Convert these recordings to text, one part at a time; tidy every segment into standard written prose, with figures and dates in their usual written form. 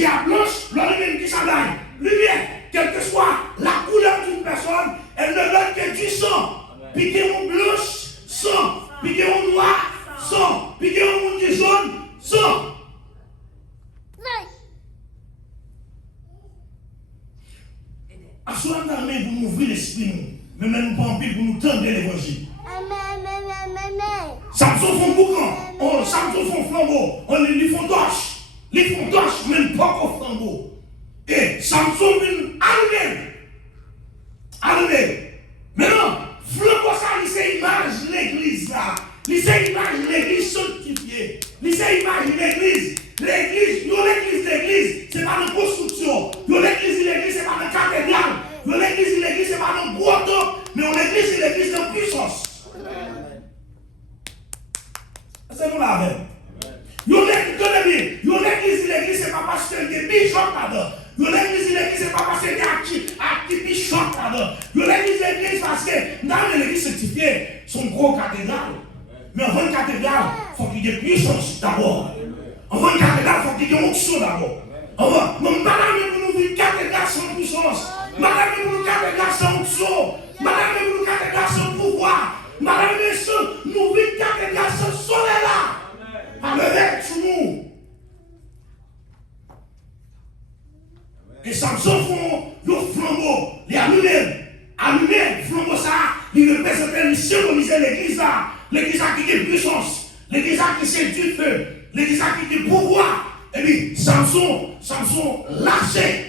rouge et à blanche, l'on même qui s'en lumière, quelle que soit la couleur d'une personne, elle ne donne que du sang. Piquez mon blanche, sang. Piquez mon noir, sang. Piquez mon qui jaune, sang. À ce moment-là, pour nous ouvrir l'esprit, mais même pas en pile pour nous tendre l'évangile. Samson font boucan, Samson font flambeau, on les font torche. Les font torche, même pas qu'au flambeau. Et Samson vient allumer. Maintenant, flambeau ça, c'est image l'église là. C'est image l'église sanctifiée. C'est image l'église. L'église, c'est pas une construction. L'église, c'est pas une cathédrale. L'église, c'est pas une gros temple. Mais l'église, de puissance. C'est nous là même. L'église, c'est pas parce qu'il y a des bijoux là-dedans. L'église, c'est pas parce qu'il y a des bijoux là-dedans. L'église, parce que dans l'église sanctifiée, son gros cathédrale. Mais avant une cathédrale, il faut qu'il y ait puissance d'abord. Avant une cathédrale, il faut qu'il y ait onction d'abord. Madame, vous nous une cathédrale sans puissance. Madame, vous nous cathédrale sans onction. Madame, vous nous cathédrale sans pouvoir. Madame, nous vivons une cathédrale sans soleil là. À lever sur nous. Et Samson font le flambeau, les allumer, flambeau ça, il représente, il symbolise l'église là. L'église qui a puissance, l'église qui c'est du feu, l'église qui a pouvoir. Et puis Samson lâché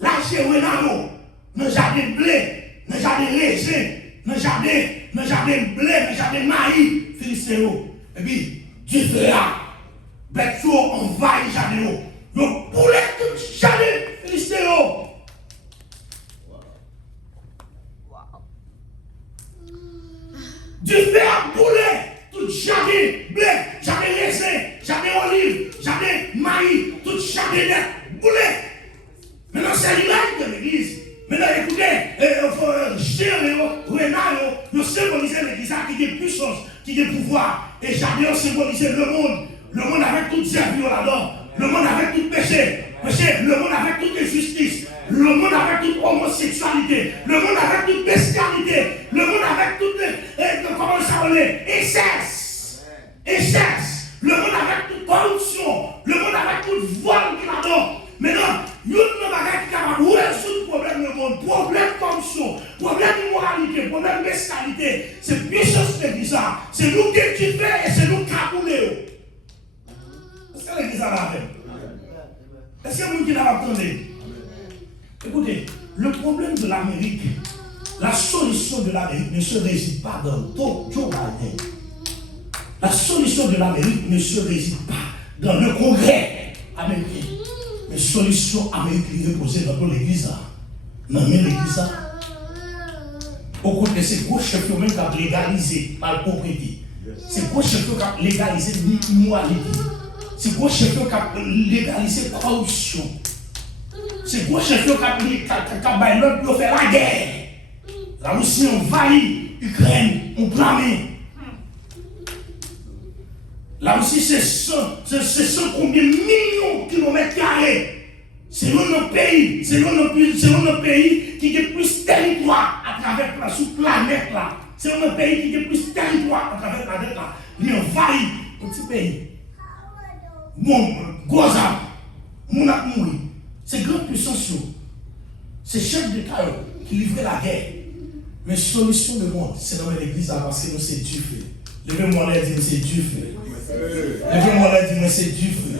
Renalo, dans le jardin de blé, dans le jardin de raisin, dans le jardin de blé, dans le jardin de maïs, Philistéo. Et puis du feu là, bête envahit le jardin. Ils poulet tout le jardin Philistéo. Du fer à boulet, tout jardin blé, jardin raisin, jardin olive, jardin maïs, tout jardin de boulet. Maintenant, c'est l'image de l'église. Maintenant, écoutez, Renard, nous symbolisons l'église qui a puissance, qui a pouvoir. Et jardin symbolise le monde avec toute servie là-dedans, le monde avec tout péché, le monde avec toute injustice. Le monde avec toute homosexualité, le monde avec toute bestialité, le monde avec toute, comment ça s'appelle, excès, le monde avec toute corruption, le monde avec toute vol qui là-dedans. Maintenant, il y a une bagage qui est capable de résoudre le problème du monde, problème de corruption, problème d'immoralité, problème de bestialité. C'est puissance de l'église, c'est nous qui tuons et c'est nous qui caboulons. C'est l'église à la même. Est-ce que vous qui n'avez pas entendu? Écoutez, le problème de l'Amérique, la solution de l'Amérique ne se réside pas dans Joe Biden. La solution de l'Amérique ne se réside pas dans le Congrès américain. La solution américaine est posée dans l'église. Dans l'église. Au côté, c'est gros chef qui ont légalisé la propriété. C'est gros chef qui ont légalisé l'immoralité. C'est gros chef qui ont légalisé la corruption. C'est quoi chef qui a fait la guerre. La Russie envahit l'Ukraine, on blâme. La Russie, c'est 100 combien de millions de kilomètres carrés. C'est notre pays, c'est notre pays qui a plus de territoire à travers la sous-planète là. C'est notre pays qui a plus de territoire à travers la planète là. Il envahit un petit pays. Mon gros âme, mon amour. C'est grande puissance, c'est chef d'État qui livrait la guerre. Mais solution de monde, c'est dans l'église parce que nous c'est du feu. Levez-moi là, dis-moi c'est du feu. Levez-moi là, dis-moi c'est du feu.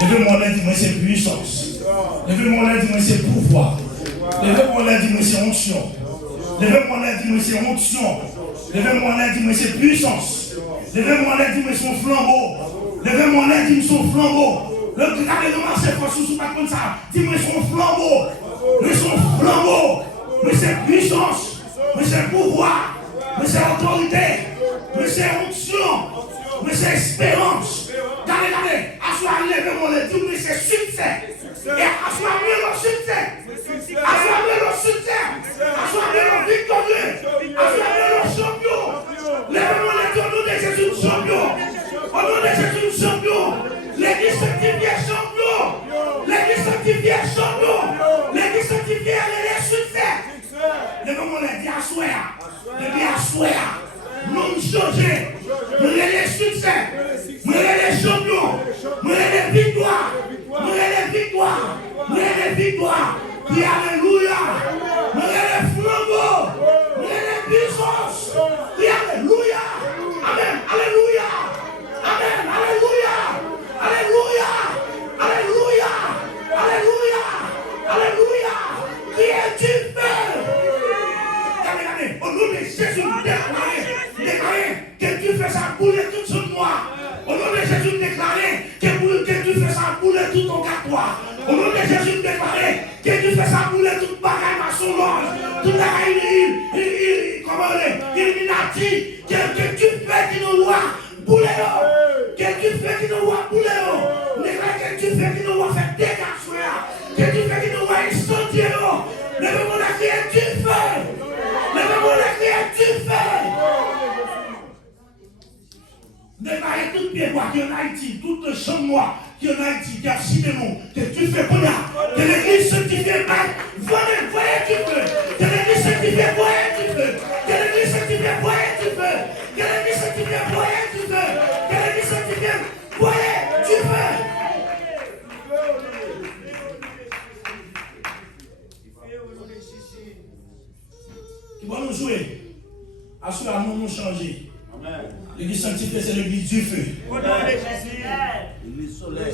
Levez-moi là, dis-moi c'est puissance. Levez-moi là, dis-moi c'est pouvoir. Levez-moi là, dis-moi c'est onction. Levez-moi là, dis-moi c'est onction. Levez-moi là, dis-moi c'est puissance. Levez-moi là, dis-moi son flambeau. Levez-moi là, dis-moi son flambeau. Le regardez comment c'est force pas comme ça. Dis-moi son flambeau. Mais son flambeau. Mais c'est puissance. Mais c'est pouvoir. Mais c'est autorité. Mais c'est onction. Mais c'est espérance. Regardez. Assois levez-moi le Dieu, mais c'est succès. Et assois le succès. Assois le succès. Assois le victorieux. Assois le champion. Levez-moi le Dieu, nous de Jésus champion. Au nom de Jésus champion. L'église sanctifiée champion. assoya. Depuis assoya. Non changer. Nous les succès. Nous les champions. Nous les victoires. Nous les victoires. Nous les victoires. Puis alléluia. Nous les flambeaux. Nous les puissances. Puis alléluia. Amen. Alléluia. Amen. Alléluia. Alléluia. Alléluia. Alléluia. Alléluia. Qui est-tu fait? Regardez, au nom de Jésus, déclarez que tu fais ça couler tout sur moi. Au nom de Jésus, déclarez que tu fais ça couler tout ton gâteau. Au nom de Jésus, déclarez que tu fais ça couler toute bagaille à son ange. Toute bagaille, comment on est, illuminati. Que tu fais qui nous voit bouler. Que tu fais qui nous voit bouler. Déclarez que tu fais qui nous voit faire dégâts. Que tu fais qui nous voit incendier. Levez-moi la crière, tu fais. Levez-moi la crière, tu fais. Déclarez tout pied bois qui est en Haïti, toute chambre noire qui est en Haïti, qui a cité nous, que tu fais pour là. Que l'église sanctifiée, voyez tu fais. Que l'église sanctifiée, voyez tu fais. Que l'église sanctifiée, voyez tu fais. Que l'église sanctifiée, voyez tu fais. Que l'église sanctifiée, voyez tu fais. Qui va nous jouer? Assurez nous nous changer. L'église sanctifiée, c'est l'église du feu. L'église soleil.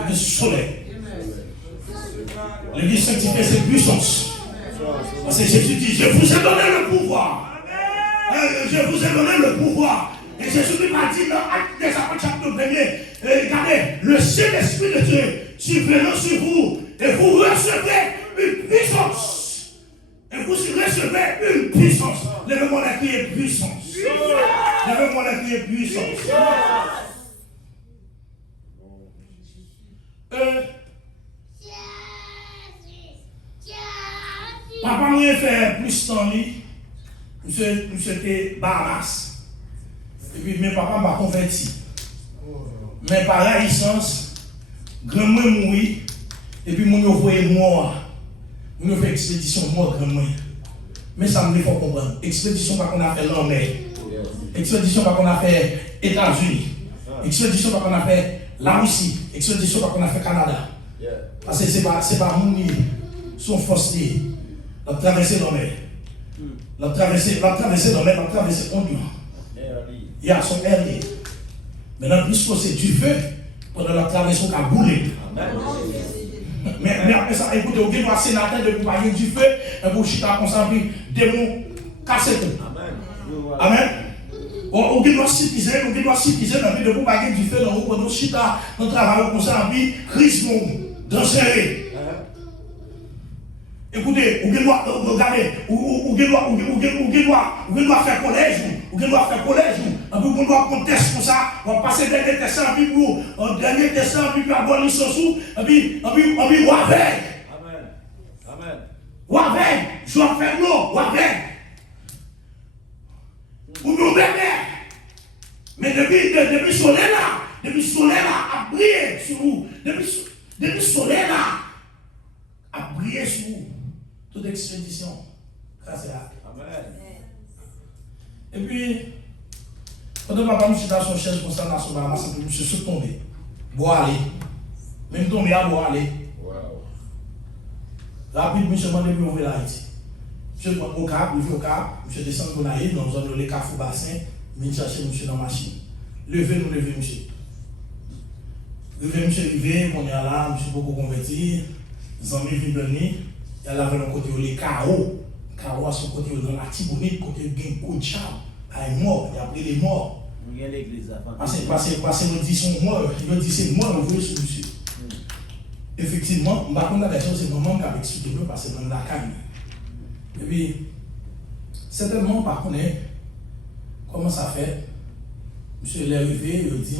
L'église soleil. L'église sanctifiée, c'est puissance. Parce que Jésus dit, je vous ai donné le pouvoir. Je vous ai donné le pouvoir. Et Jésus lui m'a dit dans Actes des Apôtres chapitre 1er, regardez, le Saint-Esprit de Dieu survenant sur vous, et vous recevrez une puissance. Et vous recevez une puissance. Levez-moi la qui est puissance. Levez-moi la qui est puissance. Papa m'a fait plus de temps. Monsieur était Bahamas. Et puis mes papas m'ont converti. Mais par la licence, grand-mère mourit. Et puis mon envoyé moi. Nous avons fait expédition, moi, grand-mère. Mais ça me fait comprendre. Expédition, pas qu'on a fait l'Amérique. Expédition, pas qu'on a fait États-Unis. Expédition, pas qu'on a fait la Russie. Expédition, pas qu'on a fait Canada. Parce que c'est pas mon nid, son force lié. La traversée l'Amérique. La traversée l'Amérique, la traversée Onduan. Il y a son air lié. Maintenant, puisque c'est du feu, pendant la traversée, on a boulé. Mais après ça, écoutez, vous avez un sénateur de compagnie du feu, et vous chita comme ça, puis démon cassé tout. Amen. Vous avez un citizen, dans le de compagnie du feu, dans le chita, dans le travail comme ça, puis crise dangereux. Écoutez, vous devez regarder, vous devez faire collège, vous devez faire collège, vous devez faire un test comme ça, on va passer dernier test en puis pour dernier test en puis pour avoir une licence, et puis ou avec. Amen. Ou avec, je vais faire l'eau, ou avec. Ou nous bébé. Mais depuis le soleil là, a brillé sur vous. Depuis le soleil là, a brillé sur vous. Toute expédition, grâce à Amen. Et puis, quand papa me suis dans son chaise pour ça, dans son bar, je suis tombé. Bois aller. Même tombé à bois aller. Rapide, monsieur m'a demandé d'ouvrir l'Haïti. Monsieur m'a au cap, monsieur descend pour l'aïe, dans la zone de l'écart au bassin, je chercher monsieur dans la machine. Levez monsieur. Levez monsieur, on est là, monsieur beaucoup converti, Zami Vibani. Elle avait un côté les carreaux. Carreaux à son côté dans la Tibonite, côté bien coup de char. Il est mort, il a pris les morts. Il y a l'église avant. Parce que nous disons mort, il nous dit c'est mort, on veut sur monsieur. Effectivement, je ne sais pas si c'est maman qui a expliqué parce que c'est dans la cagne. Et puis, certainement, par contre, comment ça fait? Monsieur est arrivé, il dit,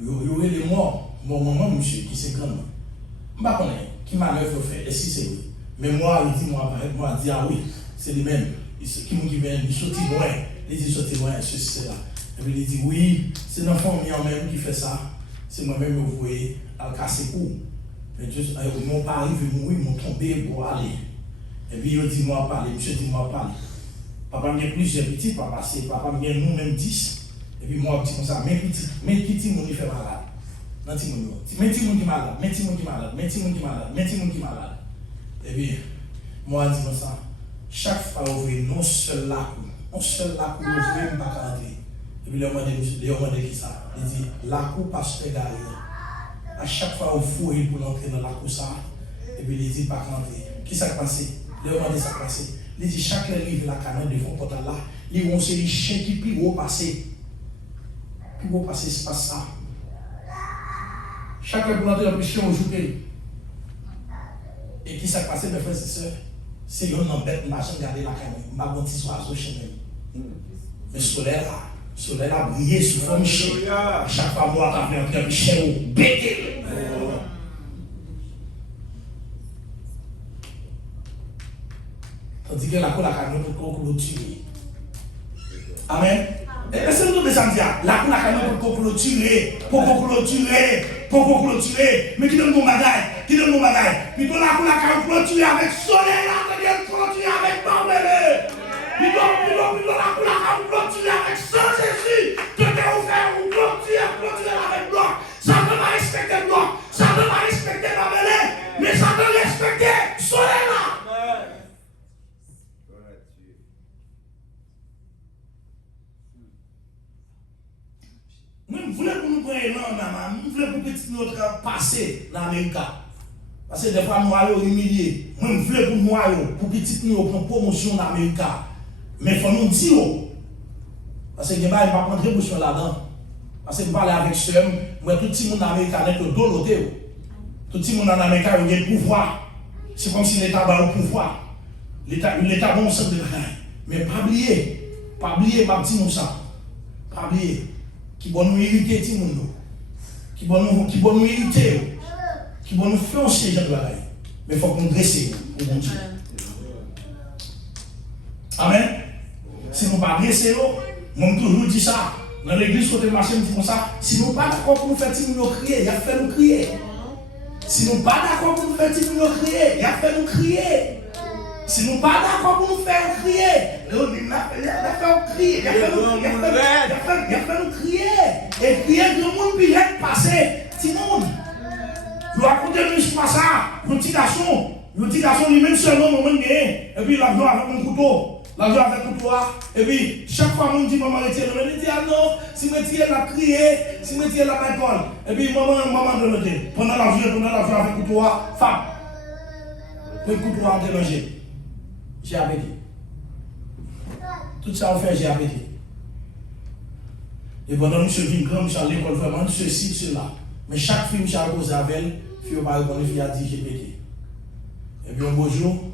il y aurait les morts. Mon maman, monsieur, qui c'est grand. Je ne sais pas qui m'a fait, est-ce que c'est lui? Mais moi, il dit, moi, dit, ah oui, c'est lui-même. Qui m'a dit, il sortit loin. Il dit, sortit loin, ceci, c'est là. Et puis il dit, oui, c'est l'enfant moi-même qui fait ça. C'est moi-même, vous voyez, à le casser coup. Mais ils m'ont pas arrivé, ils m'ont tombé pour aller. Et puis il dit, moi, parler, monsieur dit, moi, parler. Papa m'a plusieurs petits, papa m'a nous même 10. Et puis moi, je dis comme ça, même petit monde qui fait malade. Même petit monde qui malade, même petit monde qui malade, même petit monde qui malade, même petit monde qui malade. Et puis, moi, je dis comme ça, chaque fois ouvrir, non seul là, ouvrir, pas rentrer. Et puis, le demande qui ça. Il dit, la cour passe égarée. À chaque fois, il faut pour entrer dans la cour ça. Et puis, il dit, pas rentrer. Qui s'est passé? Le demande ça passé. Il dit, chaque livre la canette de fond portal là, ils vont se les chiens qui plus haut passer. Plus haut passer, c'est pas ça. Chaque fois pour entrer dans le chien, on joue. Et qui s'est passé, mes frères et sœurs? C'est une embête, machin, garder la canette. Ma bonne petite oiseau chez nous. Mais le soleil a brillé sous forme de chien. À chaque fois, moi, quand je vais entrer, chien, on bête. Tandis que la cour, la canette, pour clôturer. Amen. Et laissez-nous tomber samedi. La cour, la canette, pour clôturer. Pour clôturer. Mais qui donne mon bagage? Puis dans la cour, la canette, clôturer avec soleil, là, clôturer avec barbelé. Puis dans la cour, la canette, clôturer avec sang Jésus. Que vous faire, vous clôturer avec blanc. Ça ne va respecter blanc. Ça ne va respecter barbelé. Mais ça ne respecter soleil là. Je voulais pour nous prendre je voulais pour petit notre passer dans l'Amérique. Parce que des fois, moi, je suis humilié. Je voulais pour moi, pour petit nous prendre promotion dans l'Amérique. Mais il faut nous dire. Parce que je ne vais pas prendre promotion là-dedans. Parce que je parle avec ceux moi, tout le monde dans l'Amérique a le dos loté. Tout le monde dans l'Amérique a le pouvoir. C'est comme si l'État a le pouvoir. L'État a bon sens de rien. Mais pas oublier, ma petite ça. Pas oublier. Qui va nous irriter, tout le monde. Qui va nous irriter. Qui va nous faire ces gens de bagaille. Mais il faut qu'on dresse pour bon Dieu. Amen. Si nous ne pas dresser, moi toujours dit ça. Dans l'église, côté marché, nous disons ça. Si nous ne pas d'accord pour nous faire nous crier, il a fait nous crier. Si nous ne pas d'accord pour nous faire nous crier, il a fait nous crier. Si nous ne pas d'accord pour nous faire crier, il a fait crier. Il a fait nous crier. Et crier, tout le monde peut être passé. Tout le monde. Il a coûté nous pas ça. Le petit garçon lui-même seulement, et puis il a besoin avec mon couteau. La joie avec le pouvoir. Et puis, chaque fois, on dit, maman, retire. Je dis, ah non, si je retire, la crier, si je retire, la parole. Et puis, maman, de l'autre. Pendant la joie avec le pouvoir, femme. Le couteau a dérangé. J'ai appétit. Tout ça, on fait, j'ai appétit. Et pendant que je suis grand, je suis à l'école, vraiment, ceci, cela. Mais chaque fille, je suis à cause avec elle, fille, on va répondre, fille a dit, j'ai pété. Et puis, un beau jour,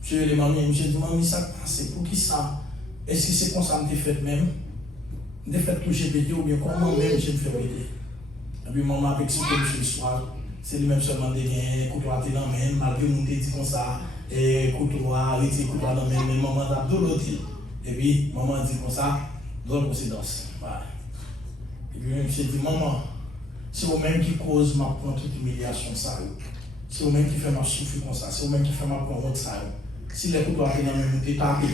monsieur les mamies, monsieur dit, maman, ça passe, pour qui ça? Est-ce que c'est comme ça que je fait même? Je fait que j'ai pété ou bien comment même je me fais péter? Et puis maman avec ce que monsieur le soir, c'est lui-même seulement des gains, couteau à dans la main, malgré mon dit comme ça, et couteau à arrêter, couteau à dans la main, mais maman a deux l'autre. Et puis maman dit comme ça, drôle coïncidence. Voilà. Et puis monsieur dit, maman, c'est vous-même qui cause ma toute humiliation, ça. C'est vous-même qui fait ma souffrir comme ça, c'est vous-même qui fait ma prendre ça. Si les couteaux à dans la main, vous êtes tapé.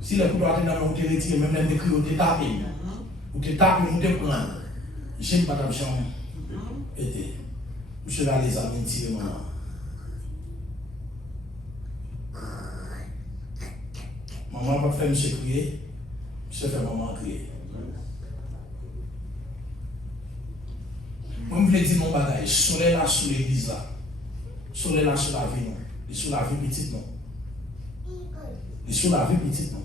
Si les couteaux à dans la main, vous êtes retiré, même les décrits, vous êtes tapé. Vous êtes tapé, vous êtes prendre. J'aime pas d'argent. Et monsieur va les amis tirer maman. Maman va faire monsieur crier, monsieur fait maman crier. Moi, je voulais dire mon bagage, soleil là sur l'église là, soleil là sur la vie non, et sur la vie petite non. Et sur la vie petite non.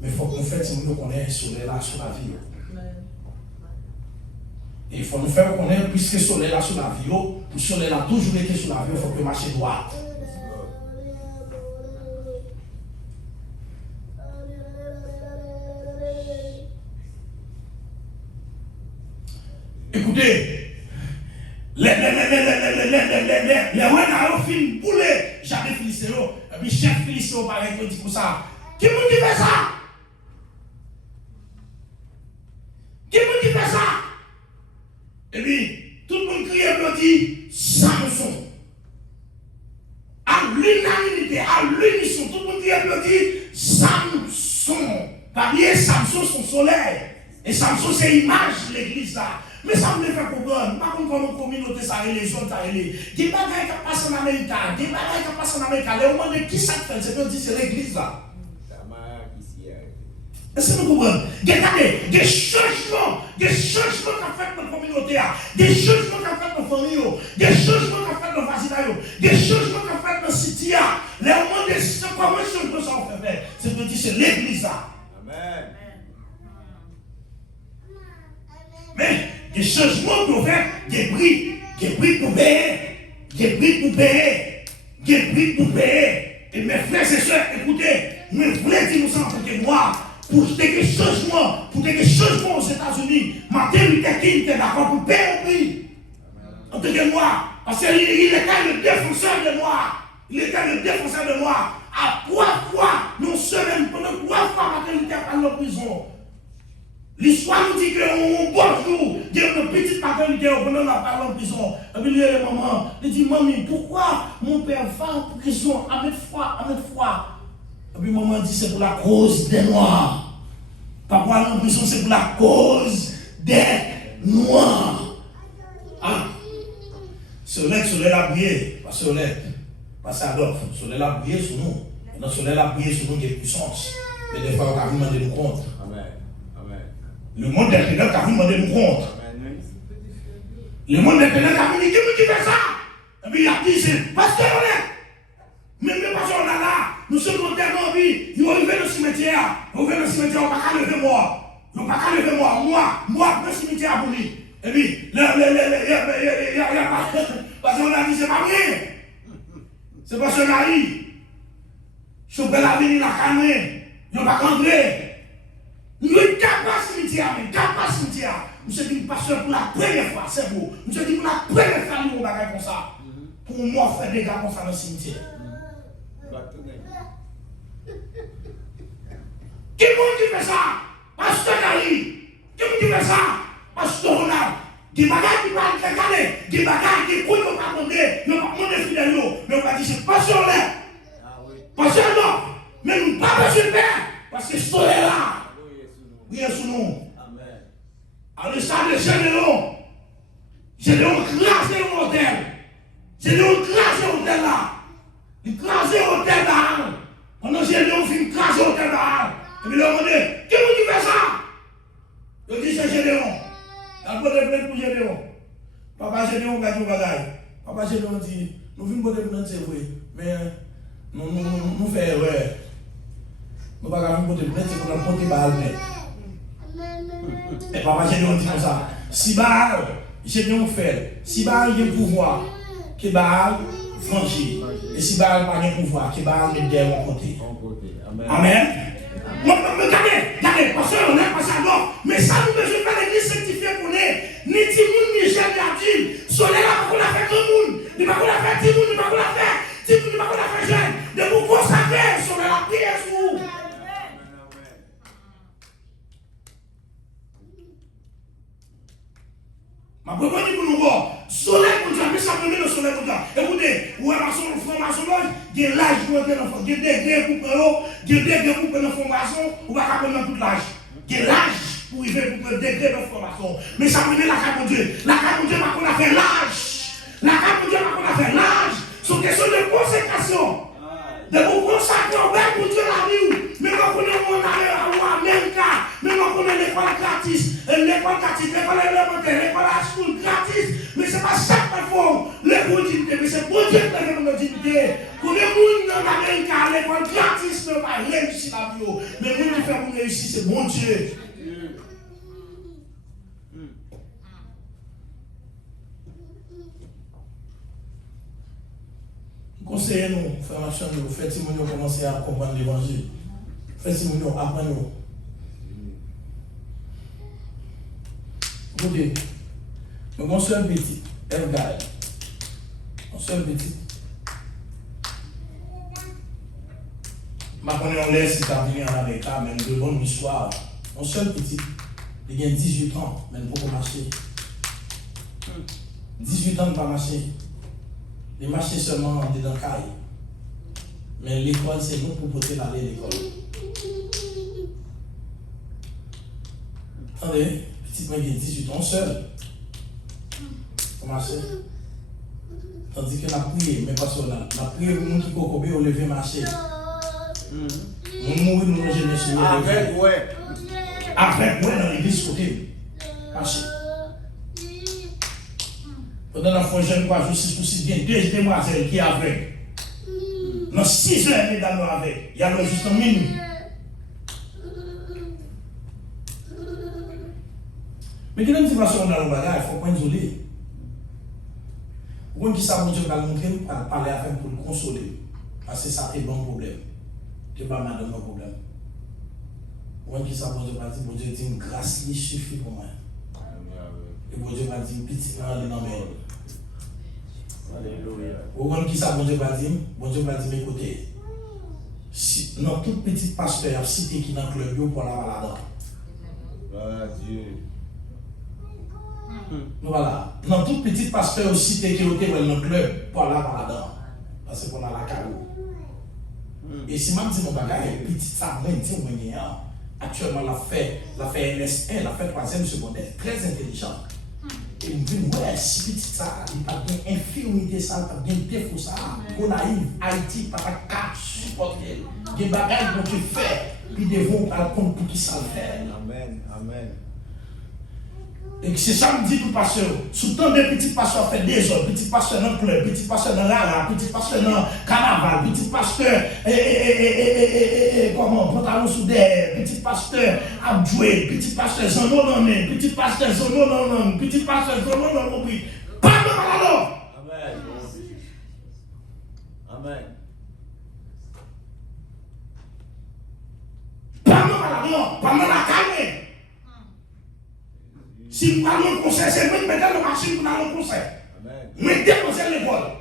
Mais il faut qu'on fasse si nous connaissons soleil là sur la vie. Et il faut nous faire connaître, puisque le soleil là sur la vie, le soleil là toujours été sur la vie, il faut que marcher droit. Écoutez, les renards fin boulet, j'avais Philistéo, et puis chef Philistéo par exemple dit comme ça. Qui m'a dit fait ça? Qui m'a dit fait ça? Et puis, tout le monde crie et dit Samson. À l'unanimité, à l'unisson, tout le monde crie et dit Samson. Et Samson, c'est image de l'église là. Mais ça me fait comprendre. Par contre, comme communauté, ça est les autres, ça est les. Des bagages qui passent en Amérique, des bagages qui passent en Amérique. Les moments de qui ça fait, c'est que c'est l'église là. Est-ce que vous comprenez? Regardez, des changements qu'a fait notre communauté, des changements qu'a fait notre famille, des changements qu'a fait notre voisinage, des changements qu'a fait notre cité. Les moments de comment les changements sont faits, c'est que c'est l'église là. Amen. Mais des changements pour faire des prix pour payer, des prix pour payer, des prix pour payer. Et mes frères et sœurs, écoutez, nous voulons dire nous en tant que noirs. Pour des changements aux États-Unis, Martin Luther King était d'accord pour payer le prix. En tant que noir, parce qu'il était le défenseur des noirs. Il était le défenseur des noirs. À 3 fois, non seulement pendant 3 fois, Martin Luther King est en prison. L'histoire nous dit qu'un bon jour, il y a une petite Martin Luther pendant la parole en prison. Et puis il y a les mamans, il dit, mamie, pourquoi mon père va en prison à mettre foi? Et puis maman dit c'est pour la cause des Noirs. Papa en prison c'est pour la cause des Noirs. Ah. Soleil l'a prié, pas Soleil, pas Adolphe. Soleil l'a prié sur nous. Dans Soleil l'a prié sur nous qui est puissance. Mais des fois on a demandé nous compte. Amen. Le monde des ténèbres a demandé nous compte. Le monde des ténèbres a dit qui fait ça? Et puis il a dit c'est parce que on est. Même le pasteur là, nous sommes en terre d'envie, ils vont arriver dans le cimetière, on va dans le cimetière, on ne va pas lever moi. On ne va pas lever moi, le cimetière pour lui. Et puis, parce qu'on a dit, c'est pas vrai. C'est parce qu'on a dit, je peux la venir la calmer, on ne va pas rentrer. Nous sommes capables cimetière. Nous sommes dit, pasteur, pour la première fois, c'est beau. Nous sommes dit, pour la première fois, nous avons comme ça. Pour moi, faire des gars comme ça dans le cimetière. Qui fait ça? Pasteur Gali. Qui fait ça? Pasteur Ronald. Des bagages qui parlent de regarder, des bagages qui ne peuvent pas demander, ne pas demander fidèles, mais on va dire c'est pasteur là. Pasteur non, mais nous ne pas besoin de faire, parce que soleil là. Oui, sous nous. À l'instant de Généon classé au hôtel. Généon classé au hôtel là. Il classé au hôtel là. Pendant que Généon finit classé au hôtel là. Et puis il a demandé, qui vous fait ça? Il dit c'est Généon. Il a posé plainte pour Généon. Papa Généon a dit au bagage. Papa Généon dit, nous venons poser plainte, c'est vrai. Mais nous faisons erreur. Nous ne pouvons pas poser plainte, c'est qu'on a porté par le Et papa Généon dit comme ça. Si Baal, Généon fait. Si Baal a un pouvoir, que Baal franchit. Et si Baal n'a pas de pouvoir, que Baal met derrière mon côté. Amen. Regardez, parce qu'on est passé à l'or. Mais ça nous besoin de faire l'église sanctifiée pour nous. Ni Timoun, ni Michel, ni Adil. Soleil là, pour la faire tout le monde. Il va pour la faire Timoun, il va pour la faire. Timoun, il va pour la faire jeune. De vous consacrer sur la prière sur vous. Ma propre dit pour nous voir. Soleil pour Dieu, mais ça peut le soleil pour Dieu. Écoutez, où est ma franc-maçonnage? Il y a l'âge pour entrer dans le fond. Il y a des degrés pour prendre, il y a des degrés pour prendre la formation, ou va pas prendre tout l'âge. Il y a l'âge pour arriver pour prendre des degrés de formation. Mais ça peut la carte pour Dieu. La carte pour Dieu, ma qu'on a fait l'âge. La carte pour Dieu, ma qu'on a fait l'âge. C'est une question de consécration. De vous consacrer au bien pour Dieu la vie. Mais on connaît mon allé à Amérique. Mais on connaît l'école gratis. L'école gratis, l'école élémentaire, l'école à school gratis. Mais ce n'est pas chaque fois l'opportunité. Mais c'est pour Dieu qui a l'opportunité. Pour les gens dans l'Amérique, l'école gratis ne va pas réussir la vie. Mais les gens qui font pour réussir, c'est bon Dieu. Conseillez-nous, frères et sœurs, faites si nous commencer à comprendre l'évangile. Faites si nous apprenons. Écoutez, mon seul petit, Elgaï, mon seul petit. Je ne laisse si tu as venu en Amérique, mais de bonne histoire. Mon seul petit, il a 18 ans, mais il ne peut pas marcher. 18 ans, il ne peut pas marcher. Il marche seulement dans le caille. Mais l'école, c'est nous pour porter l'aller à l'école. Attendez, petite main qui dit, je suis ton seul. Comment c'est? Tandis que la prière, mais pas sur la prière, pour nous qui cocobe, on lever marcher. On mourir, nous jamais sur avec, ouais. Avec, ouais, dans l'église côté. Marcher. Pendant la fois, jeune pas juste 6 pour 6, bien 2 demoiselles qui avec. Dans 6 heures, mesdames, avec. Il y a juste en minuit. Mais quand même, si on dans le bagage, il faut pas isoler. Vous qui savez, Dieu va le montrer, parler avec pour le consoler. Parce que ça, c'est bon problème. C'est pas madame un problème. Vous qui savez, Dieu va dire, bon Dieu dit, une grâce qui suffit pour moi. Et bon Dieu va dire, petit dans les noms. Alléluia. Vous qui savez, bon Dieu va dire, écoutez, si, dans tout petit pasteur, cité qui est dans le club, pour la balade. Voilà Dieu. Voilà. Dans tout petit pasteur aussi, qui est dans le club, pour la balade. Parce qu'on a la carreau. Et si je dis mon bagage, petit ça, moi, je dis, actuellement, la fait NS1, la fait 3e secondaire, très intelligent. Et je me dis, ouais, si petit ça, il n'y a pas d'infirmité, ça, il n'y a pas de défaut, ça. On arrive, Haïti, pas de supporter. Des bagages que tu fais, puis des vont à compte pour qui ça le fait. Amen, amen. Et c'est ça me dit tout pasteur. Sous tant de petits pasteurs fait des autres, petits pasteurs dans le club, petits pasteurs dans la petits pasteurs dans le carnaval, petits pasteurs, comment, pantalon sous des, petits pasteurs à jouer, petits pasteurs sans nom dans main, petits pasteurs sans nom dans main, petits pasteurs sans nom dans main, pas de malade. Amen. Amen. Pas de malade, pas de la calme. Si nous allons au conseil, c'est même maintenant le marché pour aller au conseil. Mais déposer l'école.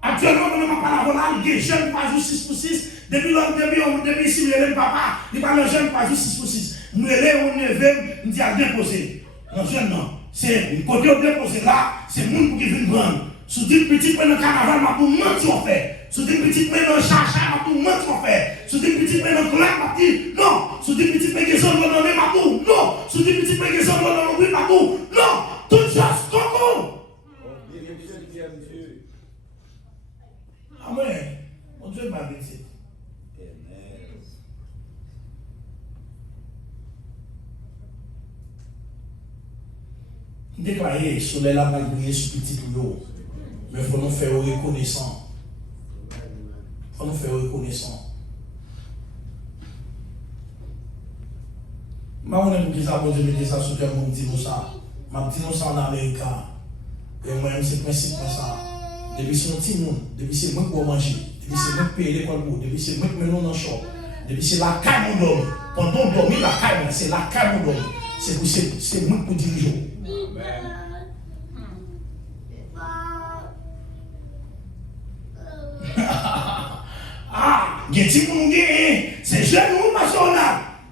Actuellement, on n'a pas la volée, il y a des jeunes pas juste 6 pour 6. Depuis ici, il y a papa, il n'y a pas de jeunes pas juste 6 pour 6. Nous allons au neveu, nous disons à déposer. Non, jeune, non. C'est le côté où déposer là, c'est le monde qui vient prendre. Si tu dis petit peu dans le carnaval, ma pour mentir en fait. Si tu dis petit peu dans le chacha, ma pour mentir en fait. Si tu dis petit peu dans le club, ma dit non. Si tu dis petit peu qui sont dans le ma pour non. Si tu dis petit peu qui sont dans le ma pour non. Toute chose, coco. Amen. Mon Dieu m'a béni. Déclarer sur les lames briller sur petit l'eau. Mais il faut nous faire reconnaissant. Il faut nous faire reconnaissant. Moi, on aime dire ça, bon Dieu, mais ça sur le monde dit nous ça. Je dis nous ça en Amérique. Et moi-même, c'est principalement ça. Depuis c'est un petit monde, depuis c'est moi qui manger, depuis c'est moi qui paye l'école pour, depuis c'est moi qui mets dans le shop, depuis c'est la caille mon dormi. Pendant on dormit, la caille, c'est la caille mon dormi. C'est moi qui dirige. Ah, Geti Mounougué, c'est genou, ma soeur.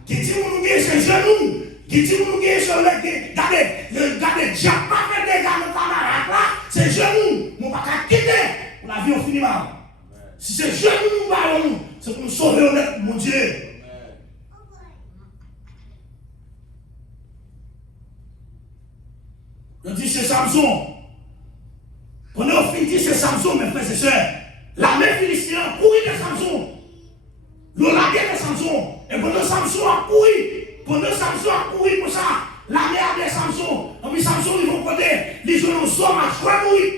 Geti Mounougué, c'est genou. Geti Mounougué, c'est le regardez, j'ai pas fait des gars de camarades là, c'est genou. Mon pas qu'à quitter pour la vie au final. Si c'est genou, nous, c'est pour nous sauver honnête, mon Dieu. Je dis c'est Samson. Pendant qu'on finit, c'est Samson, mes frères et sœurs. La mère philistine a couru de Samson. Le lagué de Samson. Et pendant Samson a couru pour ça, la mère de Samson. Et puis Samson, il va côté, les jeunes hommes à choix mourir.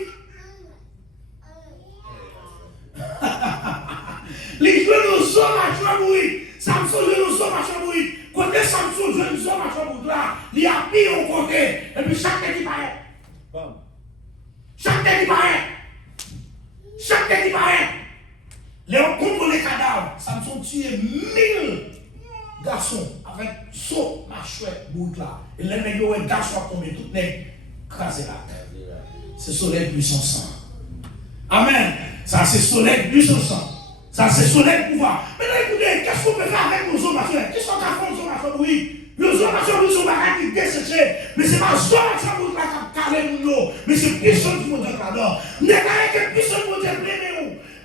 Les jeunes hommes à choix mourir. Samson, les jeunes hommes à choix mourir. Côté Samson, les jeunes hommes à choix mourir là, il y a pire au côté. Et puis chaque tête qui paraît. Chaque tête qui paraît. Chaque tête qui paraît. Léon contre les cadavres. Samson tué 1000 garçons avec saut, ma chouette, boucle là. Et les nègres, les garçons ont tombé, tout nègres crasé là. C'est soleil plus son sang. Amen. Ça, c'est soleil plus son sang. Ça, c'est soleil pouvoir. Maintenant, écoutez, qu'est-ce qu'on peut faire avec nos hommes machins? Qu'est-ce qu'on a fait nos hommes machins? Oui. Les hommes machins, ils sont barrés qui desséchés. Mais c'est pas les hommes machins qui ont calé nous. Mais c'est puissant du monde là-dedans. N'est-ce que puissant du monde plein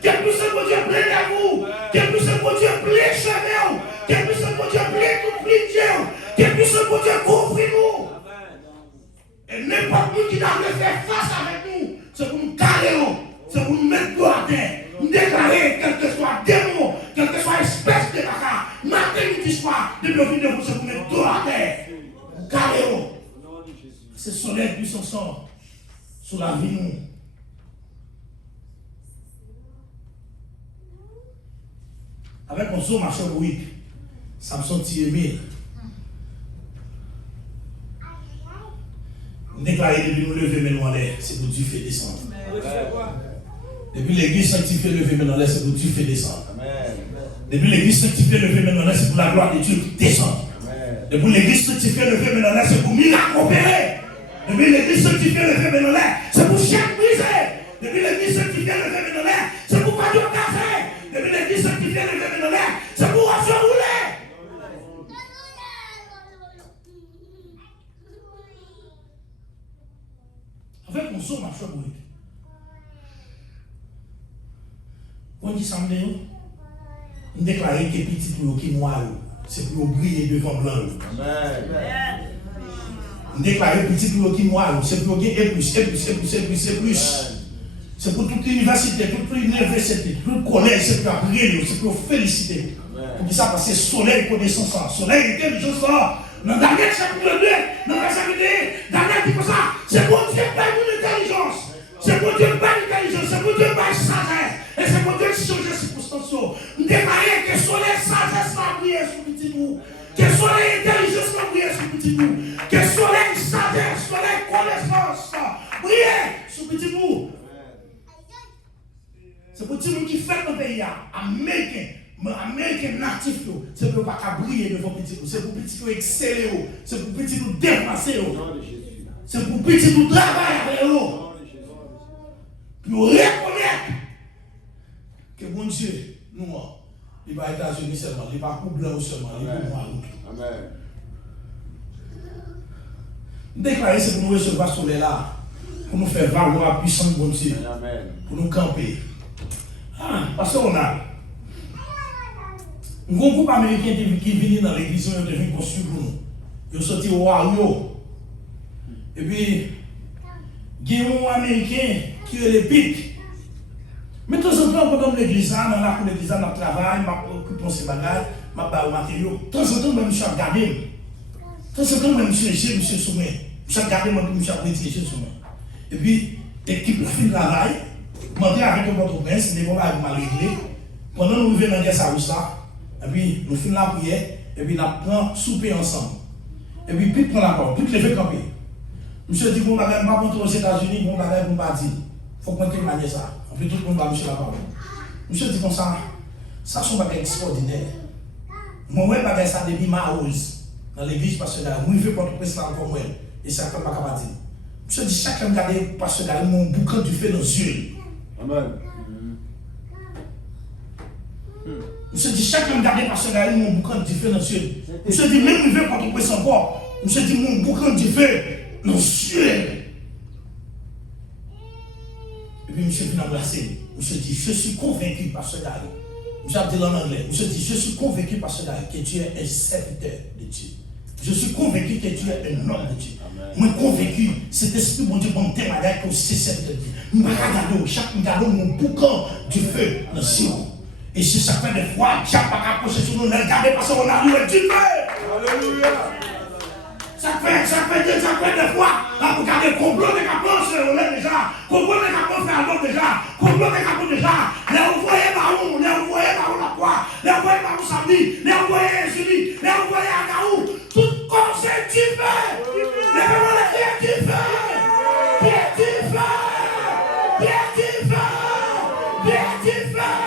que puissant du Dieu plein à vous. Que puissant du Dieu plein chemin. Que puissant du Dieu plein tout plein Dieu. Que puissant du Dieu couvre nous. n'importe qui qui a fait face avec nous, c'est pour nous carrer, c'est pour nous mettre droit à terre. Nous déclarer, quel que soit démon, quelle que soit espèce de caca, matin, midi, soir, depuis le de vous, c'est pour mettre droit à terre. Nous carrer. C'est le soleil puissant sort sur la vie nous. Avec un son marché bruit, Samson Thierry. Déclarer depuis nous lever maintenant en l'air, c'est pour Dieu fait descendre. Depuis l'église sanctifiée lever maintenant en l'air, c'est pour Dieu fait descendre. Depuis l'église sanctifiée lever maintenant en l'air, c'est pour la gloire de Dieu descendre. Depuis l'église sanctifiée lever maintenant en l'air, c'est pour miracle opérer. Depuis l'église sanctifiée lever maintenant en l'air, c'est pour chaque brisé. Depuis l'église sanctifiée lever maintenant en l'air, c'est pour pas de casser. Depuis l'église sanctifiée lever maintenant en l'air, c'est pour se rouler. Avec mon son, ma foi, on dit ça, on déclare que petit pour qui noir, c'est pour briller devant blanc. On déclare petit pour qui noir, c'est pour gagner plus. C'est pour toute l'université, toute l'université, tout le collège, c'est pour briller, c'est pour féliciter. Pour que ça passe soleil, connaissance, soleil, intelligence. Dans Daniel chapitre 2, dans la chapitre 1, Daniel dit comme ça, c'est pour Dieu qui donne l'intelligence. C'est pour Dieu qui donne l'intelligence, c'est pour Dieu qui donne sagesse. Et c'est pour Dieu qui change les circonstances. Nous déclarons que soleil sagesse va briller sur petit nous. Que soleil intelligence va briller sur petit nous. Que soleil sagesse, soleil connaissance briller sur petit nous. C'est pour petit nous qui fait le pays américain. Américain natif, c'est pour pas briller devant petit nous, c'est pour petit nous exceller, c'est pour petit nous dépasser, c'est pour petit nous travailler avec eux. Puis on reconnaître que bon Dieu, nous, il va aux États-Unis seulement, il va pour blanc seulement, il va pour noir. Amen. Déclarer, c'est pour nous recevoir ce soleil là, pour nous faire valoir la puissance de bon Dieu, pour nous camper. Parce qu'on a. Un grand groupe américain qui vient dans l'église, ils deviennent construits pour nous. Ils sont sortis au Wario. Et puis, il y a un américain qui est les pics. Mais de temps en temps, pendant l'église, dans la cour de l'église, dans le travail, je m'occupe de ces bagages, je m'occupe de matériaux. De temps en temps, je suis regardé. De temps en temps, je suis soumis. Je suis regardé, je suis prêté soumis. Et puis, l'équipe a fait le travail, je suis avec votre prince, les bons bagages mal réglés. Pendant que nous venons dans ça, et puis nous finissons la prière, et puis nous prenons souper ensemble. Et puis, puis prend la porte, puis lever camper. Monsieur dit, bon, bagage, pas contre aux États-Unis, bon, bagage, bon, pas dire. Il faut qu'on témoigne ça. En plus, tout le monde va monsieur la parole. Monsieur dit comme ça, ça, c'est un bagage extraordinaire. Moi, je bagage ça depuis ma rose, dans l'église, parce que là, moi, je veux pas tout président comme moi, et ça, comme pas capable de dire. Monsieur dit, chacun regarde, parce que là, mon boucan du feu dans les yeux. Amen. Monsieur dit, chacun regarde parce que là, mon boucan du feu dans les yeux. Monsieur dit, même je veux pas tout président corps. Monsieur dit, mon boucan du feu dans les yeux. Et puis, monsieur vient embrasser. Monsieur dit, je suis convaincu par ce gars. Monsieur a dit en anglais. Monsieur dit, je suis convaincu par ce gars que tu es un serviteur de Dieu. Je suis convaincu que tu es un homme de Dieu. Moi, convaincu, cet esprit, mon Dieu, bon témoignage que c'est serviteur de Dieu. Nous regardons, chaque regardons mon boucan du feu dans le ciel. Et si ça fait des fois, Dieu n'a pas approché sur nous, ne regardez parce qu'on a loué Dieu. Alléluia. Ça fait des fois, vous regardez le complot des capons sur le déjà, complot des capons faire l'autre déjà, complot des capons déjà, les envoyés par où, les envoyés par où la croix, les envoyés par où samedi, les envoyés Julie, les envoyés à Gaou, tout comme c'est tu fais, les gens les pieds tu fais, pieds tu fais, pieds tu fais, pieds tu fais.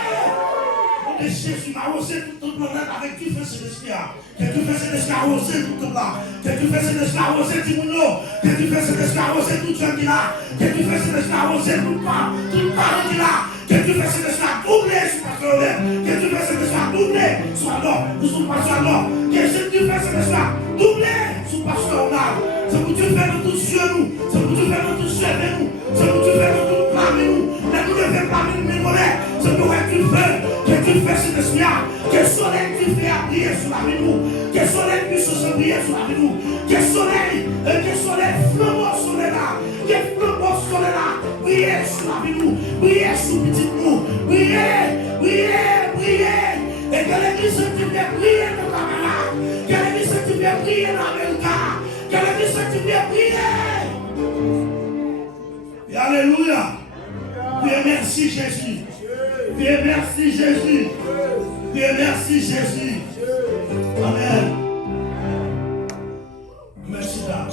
On est Jésus m'a arrosé tout le monde avec du feu célestial. Que tu fais cet esprit arrosé tout le monde. Que tu fais cet esprit arrosé tout le monde. Que tu fais cet esprit arrosé tout le monde qui là. Que tu fais cet esprit arrosé tout le monde qui là. Que tu fais cet esprit doublé sur pasteur. Que tu fais cet esprit doublé sur l'homme. Nous sommes pasteur l'homme. Que tu fais cet esprit doublé sur pasteur là. C'est pour Dieu faire de tous cieux nous. C'est pour Dieu faire de tous cieux nous. C'est pour Dieu faire de tout blâmer nous. Mais nous devons blâmer nous mes mollets. C'est pour que tu fais. Que tu fais cet esprit. Que le soleil tu fais à briller sur la vie nous. Que le soleil puisse se briller sur la vie nous. Que le soleil flambeau sur les là. priez sur la vie nous, priez sur petit nous, priez. Et que l'église se fait prier dans ta malade, que l'église se fait prier dans l'Amérique, que l'église se fait prier. Et alléluia. Dieu merci Jésus. Dieu merci Jésus. Dieu merci Jésus. Amen. Merci là.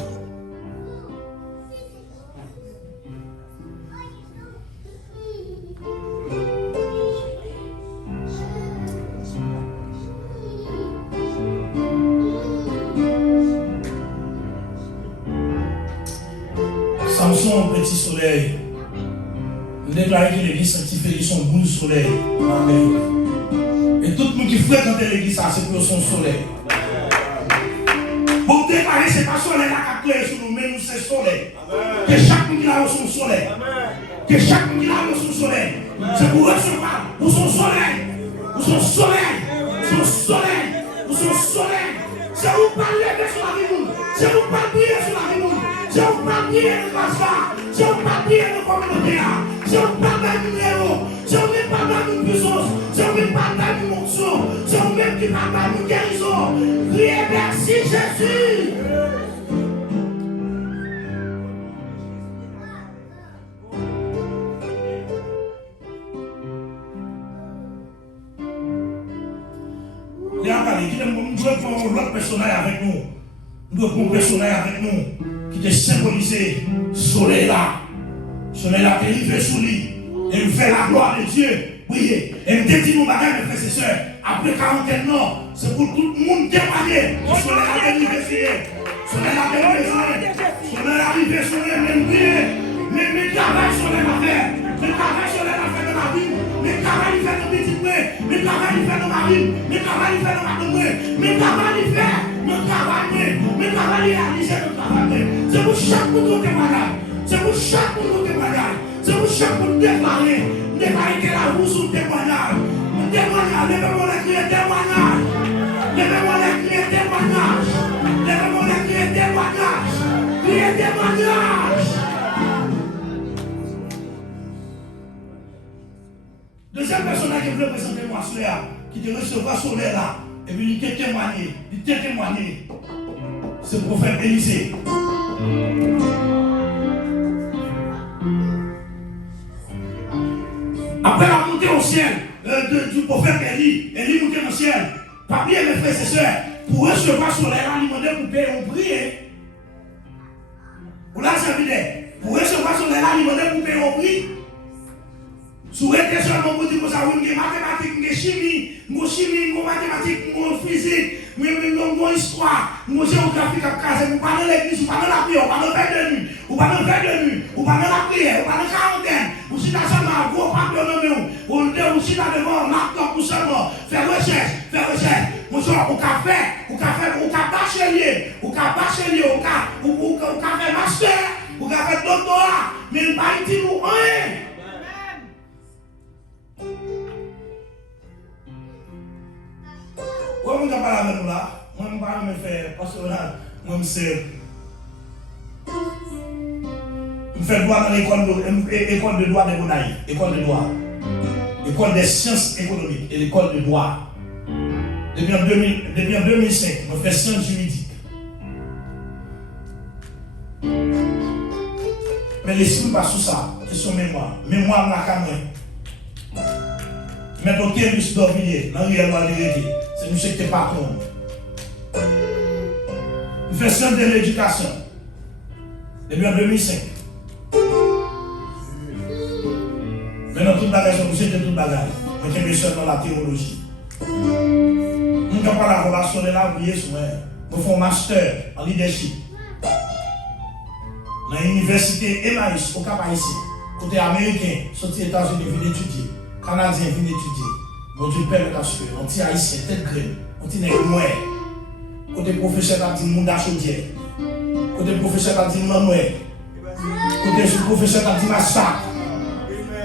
Samson, petit soleil. Nous déclarons que l'église sanctifie son bout soleil. Amen. Et tout le monde qui fréquente l'église, c'est pour son soleil. Pour déclarer, ce n'est pas soleil là qui a sur nous, mais nous c'est soleil. Que chaque monde qui a son soleil. Que chaque monde qui a son soleil. C'est pour recevoir pour son soleil. Pour son soleil. Son soleil. Pour son soleil. C'est où parler sur la vie. C'est où parler sur la vie. C'est où parler de la c'est où parler de la communauté. C'est où parler de numéro. C'est où même parler de puissance. C'est où même parler de monction. C'est où même qui parle de guérison. Priez, merci Jésus. Nous devons prendre l'autre personnage avec nous. Nous devons prendre un personnage avec nous qui te symbolise le soleil là. Le soleil là qui arrive sur lui. Et nous fait la gloire de Dieu. Priez. Et nous dit nos bagages, mes frères et sœurs. Après 41 ans, c'est pour tout le monde témoigner. Le soleil là arrive sur lui. Le soleil là arrive sur lui. Le soleil là arrive sur lui. Même prier. Mais travail sur les affaires. Mais travail sur les affaires de la vie. Mais travail il fait de petit peu. Mais travail il fait de ma vie. Mais travail il fait de ma vie. Mais travail il fait. Mais travail il réalise notre travail. C'est pour chaque monde qui témoignage. C'est pour chaque monde qui témoignage. C'est pour chaque monde qui déclarer. Déclarer que la roue sous témoignage. Témoignage. Levez-moi les cris témoignage. Levez-moi les cris témoignage. Levez-moi les cris témoignage. Criez témoignage. Deuxième personnage qui veut présenter moi cela, qui te recevra sur l'air là, et puis il t'a témoigné, c'est le prophète Élisée. Après la montée au ciel du prophète Élie monté au ciel, parmi mes frères et sœurs, pour recevoir sur l'air là, il m'a demandé pour payer un prix. Pour la servir, pour recevoir sur l'air là, il m'a demandé pour payer un prix. Si vous êtes seulement pour dire que vous avez une mathématique, une chimie, une mathématique, une physique, une histoire, une géographie, vous parlez de l'église, vous parlez de la prière, vous parlez de veille de nuit, vous parlez de veille de nuit, vous parlez de la prière, vous parlez de quarantaine, vous êtes seulement à gros papier nommé, vous êtes là devant, laptop, vous seulement, faire recherche. Mon soeur, vous pouvez faire, vous pouvez bachelier, vous pouvez faire master, vous pouvez faire doctorat, mais il ne va pas dire nous rien. Moi, je ne parle pas avec nous là. Moi, je ne parle pas me faire parce que là, moi, je fais droit dans l'école de droit de Gonaï. École de droit. École des sciences économiques et l'école de droit. Depuis en 2005, je fais sciences juridiques. Mais l'esprit pas sous ça. C'est son mémoire. Mémoire la caméra. Mais docteur Lucie Dorvilliers, dans le réel vérité, c'est monsieur qui est patron. Je fais sciences de l'éducation. Depuis en 2005. Maintenant, toute bagage, monsieur était toute bagage. Je suis seulement la théologie. Je ne peux pas la relation de la vie, je fais un master en leadership. Dans l'université Emmaüs, au Cap Haïtien. Côté américain, sorti des États-Unis, vient étudier. Canadien vient étudier. Mon Dieu permet d'assurer. On tient haïtien, tête graine. On tient nègre noir. Côté professeur a dit Mounda Chaudière. Côté professeur a dit Manoué. Côté professeur a dit Massac.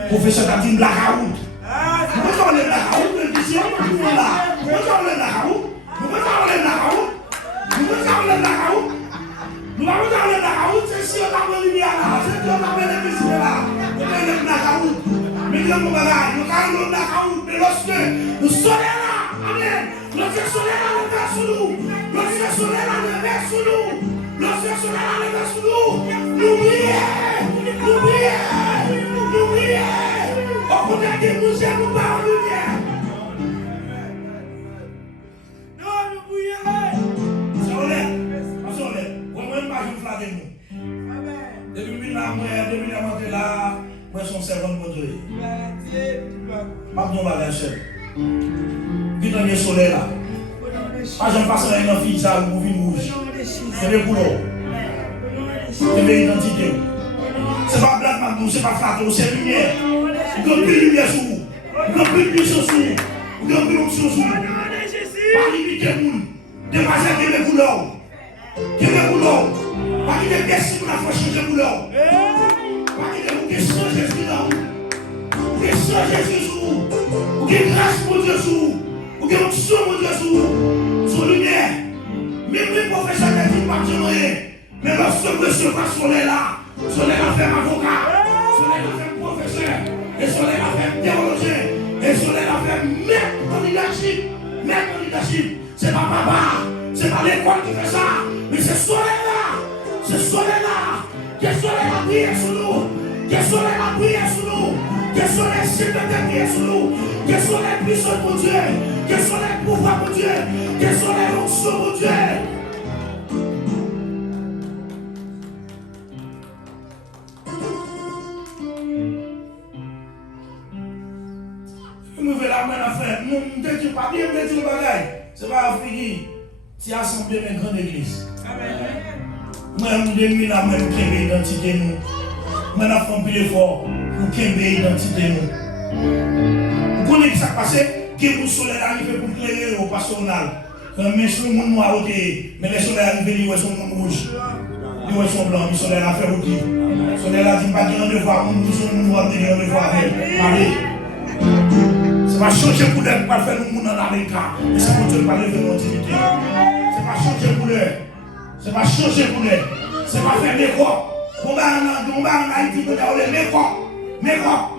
Professeur a dit Blackout. Pourquoi on est Blackout? On est là. Pourquoi on est Blackout? Pourquoi on est Blackout? Pourquoi on est Blackout? Nous allons dans le Blackout. C'est si on a la lumière là. C'est si on a l'électricité là. dire mon bagage. Nous carrément d'accord, mais lorsque le soleil là, amen. Lorsque le soleil là levé sur nous, lorsque le soleil là levé sur nous, lorsque le soleil là levé sur nous, nous prions. On connaît que nous aimons pas en lumière. Non, nous prions. Soleil, on ne peut pas nous flatter nous. Depuis là, moi, son servant pour Dieu. Pardon, ma chère. Puis dans le soleil là. Pas j'en passe avec une fille, ça, ou une rouge. C'est le boulot. C'est l'identité. C'est pas blague, madou, c'est pas flatter, c'est lumière. Vous avez plus de lumière sur vous. Vous avez plus de lumière sur vous. Vous avez plus de lumière sur vous. Pas limiter le monde. Dépasser les couleurs. Quelle couleur? Pas qu'il y ait des personnes qui ont changé de couleur. Pas qu'il y ait des changer de couleur. Des changer de couleur. Des grâce pour Dieu sur vous. Des options pour Dieu sur vous. Sur lumière. Même les professeurs ne disent pas que rien. Mais lorsque vous recevez le soleil là, le soleil va faire avocat. Le soleil va faire professeur. Le soleil va faire théologien. Le soleil va faire maître en leadership. Maître en leadership. C'est pas papa. C'est pas l'école qui fait ça. Mais c'est ce soleil-là, ce soleil-là, que le soleil a brillé sur nous, que le soleil a brillé sur nous, que le soleil s'il te plaît brillé sur nous, que le soleil puissant pour Dieu, que le soleil pouvoir pour Dieu, que le soleil onction pour Dieu. Vous me la main à faire, nous ne disons pas bien, nous disons pas c'est pas fini. C'est assemblée une grande église. Moi, je suis là, moi, nous avons l'identité. Nous avons fait un effort pour nous l'identité. Vous connaissez ce qui s'est passé? Que le soleil arrive pour éclairer au personnel. Mais si le monde noir, mais le soleil arrive, il est son monde rouge. Il est son blanc, le soleil a fait outil. Le soleil a dit pas qu'il y a un devoir, son monde noir, il y a un devoir avec. C'est pas changer pour l'air pour faire le monde dans l'Amérique. Mais c'est pour Dieu pas lever l'utilité. C'est pas changer pour l'air. C'est pas changer pour l'air. C'est pas faire mes corps. On va en Haïti, on va mes corps. Mes corps.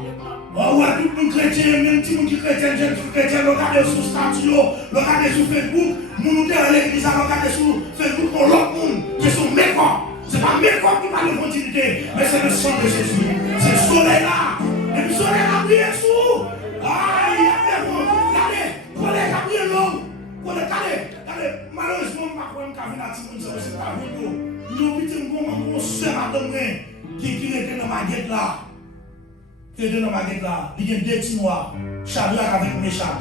On voit tout le monde chrétien, même si on est chrétien, jeune chrétien, on regarde sur statut, on regarde sur Facebook, on nous à l'église, on regarde sur Facebook, on l'autre monde, qui sont mes corps. C'est pas mes corps qui parlent de continuité, mais c'est le sang de Jésus. C'est le soleil là. Et le soleil a brillé sur. Ah, il y a fait bon. Regardez, le soleil a brillé l'homme. Regardez, malheureusement, je ne sais pas quand on a dit que c'est pas vidéo. Nous, petit, on se madame qui était dans ma guette là. Qui était dans ma guette là. Il y a deux petits noirs. Shadrach avec Meshach.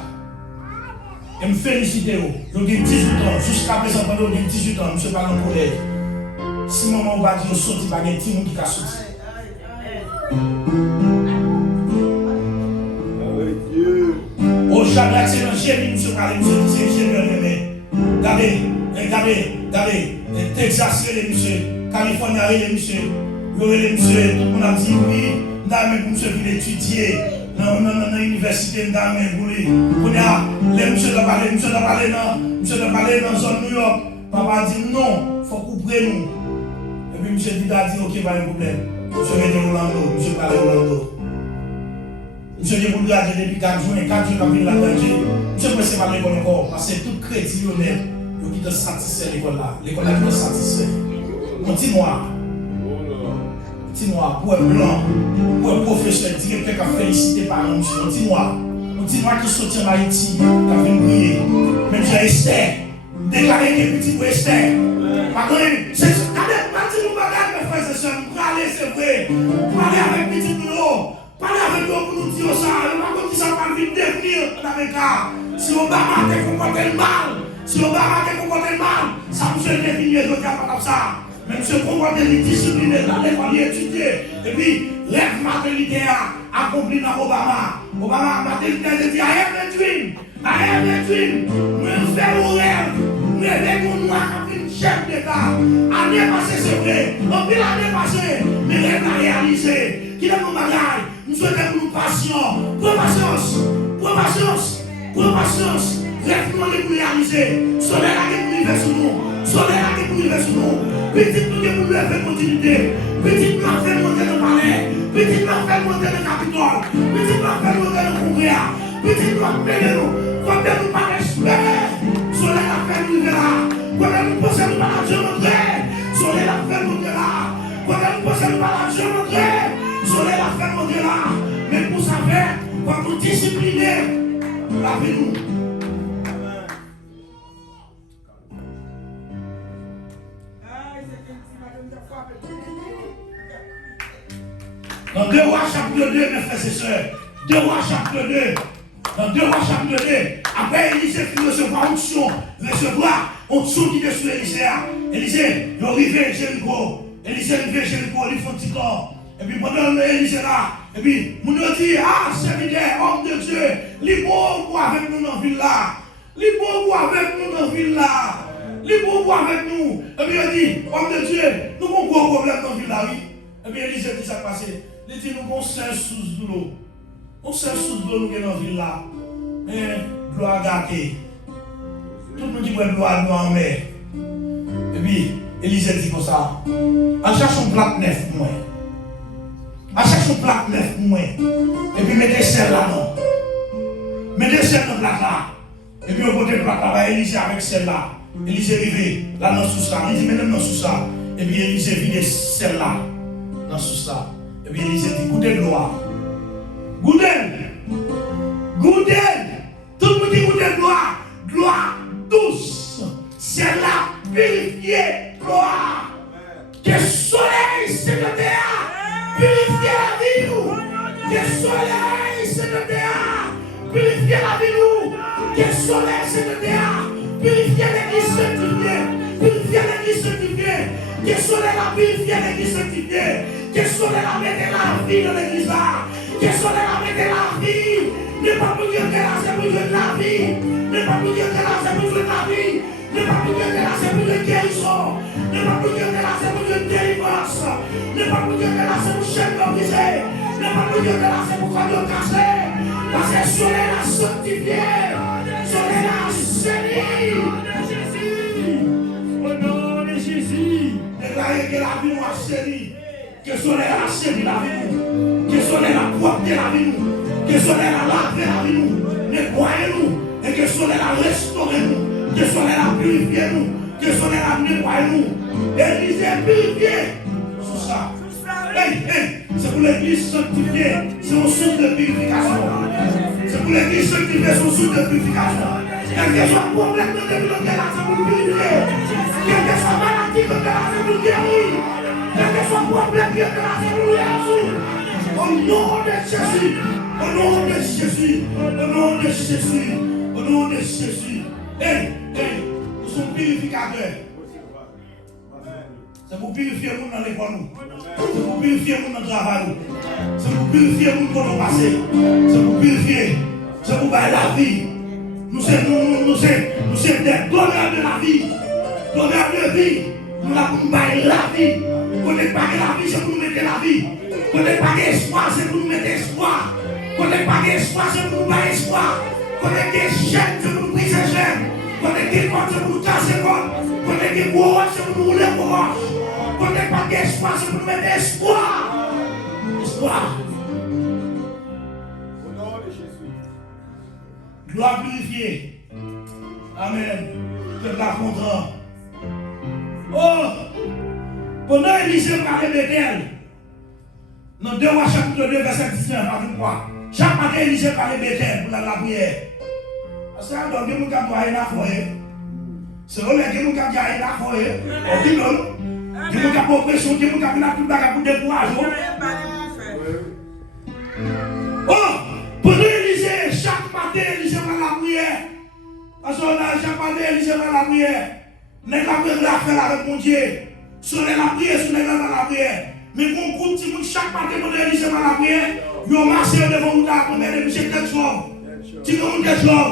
Et me féliciter. Ils ont 18 ans. Jusqu'à présent, pendant 18 ans, je ne suis pas dans le collège. Si maman va dire, je saute, il va y a un petit monde qui a sauté. Au Shadrach, c'est un génie, monsieur Kalé, monsieur, c'est un génie, regardez, Texas, c'est monsieur, Californie, c'est monsieur, monsieur, tout le monde a dit oui, pour monsieur qui étudier dans l'université, pour lui. Monsieur de parler dans la zone New York, papa a dit non, il faut couper nous. Et puis monsieur dit, ok, pas de problème. Monsieur était Orlando, monsieur parlait Orlando. Monsieur dit, vous regardez depuis 4 jours, 4 jours quand il a mangé. Monsieur ne peut pas l'école encore, parce que tout crédit honnête, il est satisfait l'école là. L'école là, il est satisfait. On dit moi, pour être blanc, pour être professeur, directeur qui a félicité par un monsieur. On dit moi qui sortit en Haïti, qui a fait briller. Même j'ai Esther, déclaré que petit pour Esther. Pardon, c'est ce qu'on a dit, nous bagarre, mes frères et sœurs, nous parler, c'est vrai. Parler avec petit boulot. Parlez avec nous pour nous dire ça. Il va comme si ça va vite devenir dans les cas. Si Obama a comporté mal, ça vous fait définir le cas comme ça. Même si on voit des disciplines dans l'école étudier. Et puis, rêve maternité a accompli dans Obama. Obama maternité dit I have a dream. Nous faisons un rêve. Nous rêvons noir comme une chef d'État. Année passée, c'est vrai. Depuis l'année passée, mais rêve à réaliser. Qui est mon bagage? Nous souhaitons nous patience. Patience. Rêve-nous pour réaliser. Soleil là qui pour vivre sur nous. Petit nous qui pour lever continuité. Petit nous a fait monter le palais. Petit nous fait monter le Capitole. Petit nous fait monter le Congrès. Petit nous appeler nous. Quand nous pas espérer. Soleil a fait nous là. Quand nous pensons nous pas l'argent monter. Soleil a fait nous là. Quand nous pensons nous pas l'argent monter. Soleil a fait monter là. Mais pour ça faire, quand nous discipliner, la vie nous. Dans 2 Rois chapitre 2, mes frères et sœurs, 2 Rois chapitre 2, dans 2 Rois chapitre 2, après Élisée qui recevoir onction, recevoir onction qui est sur Élisée. Élisée, il est arrivé à Jéricho. Élisée est arrivé à Jéricho, il fait un petit corps. Et puis pendant Élisée là, et puis, mon Dieu dit, ah, serviteur, homme de Dieu, les beaux avec nous dans la ville là. Les beaux avec nous dans la ville là. Les beaux avec nous. Et puis il dit, homme de Dieu, nous avons un gros problème dans la ville là, oui. Et puis Élisée dit ça passé. Il dit, nous avons 5 sous de l'eau. On 5 sous de l'eau nous dans la ville là. Mais, gloire gâtée. Tout le monde dit, ouais, gloire en mer. Et puis, Élisée dit comme ça. En cherchant un plat neuf, moi. À chaque fois, plat neuf, moins. Et puis, mettez celle là, non. Mettez celle dans le plat là. Et puis, au côté de plat là, Élisée avec celle là. Élisée arrivé là dans sous ça. Il dit, mettez dans sous ça. Et puis, Élisée vide celle là. Dans sous ça. Et puis, Élisée dit, goûtez de gloire. Goûtez. Goûtez. Tout le monde dit goûtez de gloire. Gloire douce. Celle-là purifiée. Gloire. Que soleil, c'est le terre. Purifier la vie nous. Que soleil c'est le terre. Purifier la vie nous. Que soleil c'est le terre. Purifier l'église sanctifiée. Purifier l'église sanctifiée. Que soleil la purifier l'église sanctifiée. Que soleil la mettre la vie dans l'église là. Que soleil la mettre la vie. Ne pas pour dire que là c'est pour de la vie. Ne pas pour dire que là c'est pour de la vie. Ne pas pour dire que là c'est pour de guérison. Ne pas pour dire que là c'est pour de délivrance. Ne pas pour dire que là c'est pour chaîne brisée. Ne pas pour dire que là c'est pour corps cassé. Parce que soleil la sanctifié. Soleil la saigné. Au nom de Jésus. Déclarez que la vie nous a saigné. Que soleil la saigné la vie nous. Que soleil la porté la vie nous. Que soleil la lavé la vie nous. Nettoyez nous. Et que soleil la restauré nous. Que soleil la purifié nous. Que soleil la nettoyé nous. Élisée purifié. Sous ça. C'est pour l'église sanctifiée, c'est un source de purification. C'est pour l'église sanctifiée, c'est un source de purification. Quel que soit le problème de Dieu, c'est pour purifier. Quel que soit la maladie, c'est pour guérir. Quel que soit le problème, c'est pour résoudre. Au nom de Jésus, au nom de Jésus, au nom de Jésus, au nom de Jésus. Nous sommes purificateurs. C'est pour purifier le monde dans l'école. C'est pour purifier le monde dans le travail. C'est pour purifier le monde dans le passé. C'est pour purifier. C'est pour bailler la vie. Nous sommes des donneurs de la vie. Donneurs de vie. Nous avons pour bailler la vie. Quand on n'est pas la vie, c'est pour nous mettre la vie. Quand on n'est pas d'espoir, c'est pour nous mettre espoir. Quand on n'est pas d'espoir, c'est pour nous bailler espoir. Quand on est des chaînes, c'est pour nous briser chaînes. Quand on est des cordes, c'est pour nous casser cordes. Quand on est des courants, c'est pour nous rouler courants. Quand on n'est pas d'espoir, c'est pour nous mettre espoir. Espoir. Au nom de Jésus. Gloire purifiée. Amen. Que la content. Oh! Pendant Élisée parlait d'Éternel, dans 2 Rois chapitre 2, verset 19 à 23, chaque matin Élisée parlait d'Éternel pour la prière. Parce que dans le monde qui a travaillé la foyer, c'est vrai que nous avons travaillé la foyer, on dit non. Nous avons oppression, nous avons tout le bagage pour décourager. Oh! Pendant Élisée, chaque matin Élisée parlait la prière. Parce que chaque matin Élisée parlait la prière. Nous avons fait avec mon Dieu. Sur la prière, sur la prière. Mais mon groupe, chaque matin, quand Élisée va la prière, ils ont marché devant nous là, comme M. Tetchov. Tu commandes Tetchov.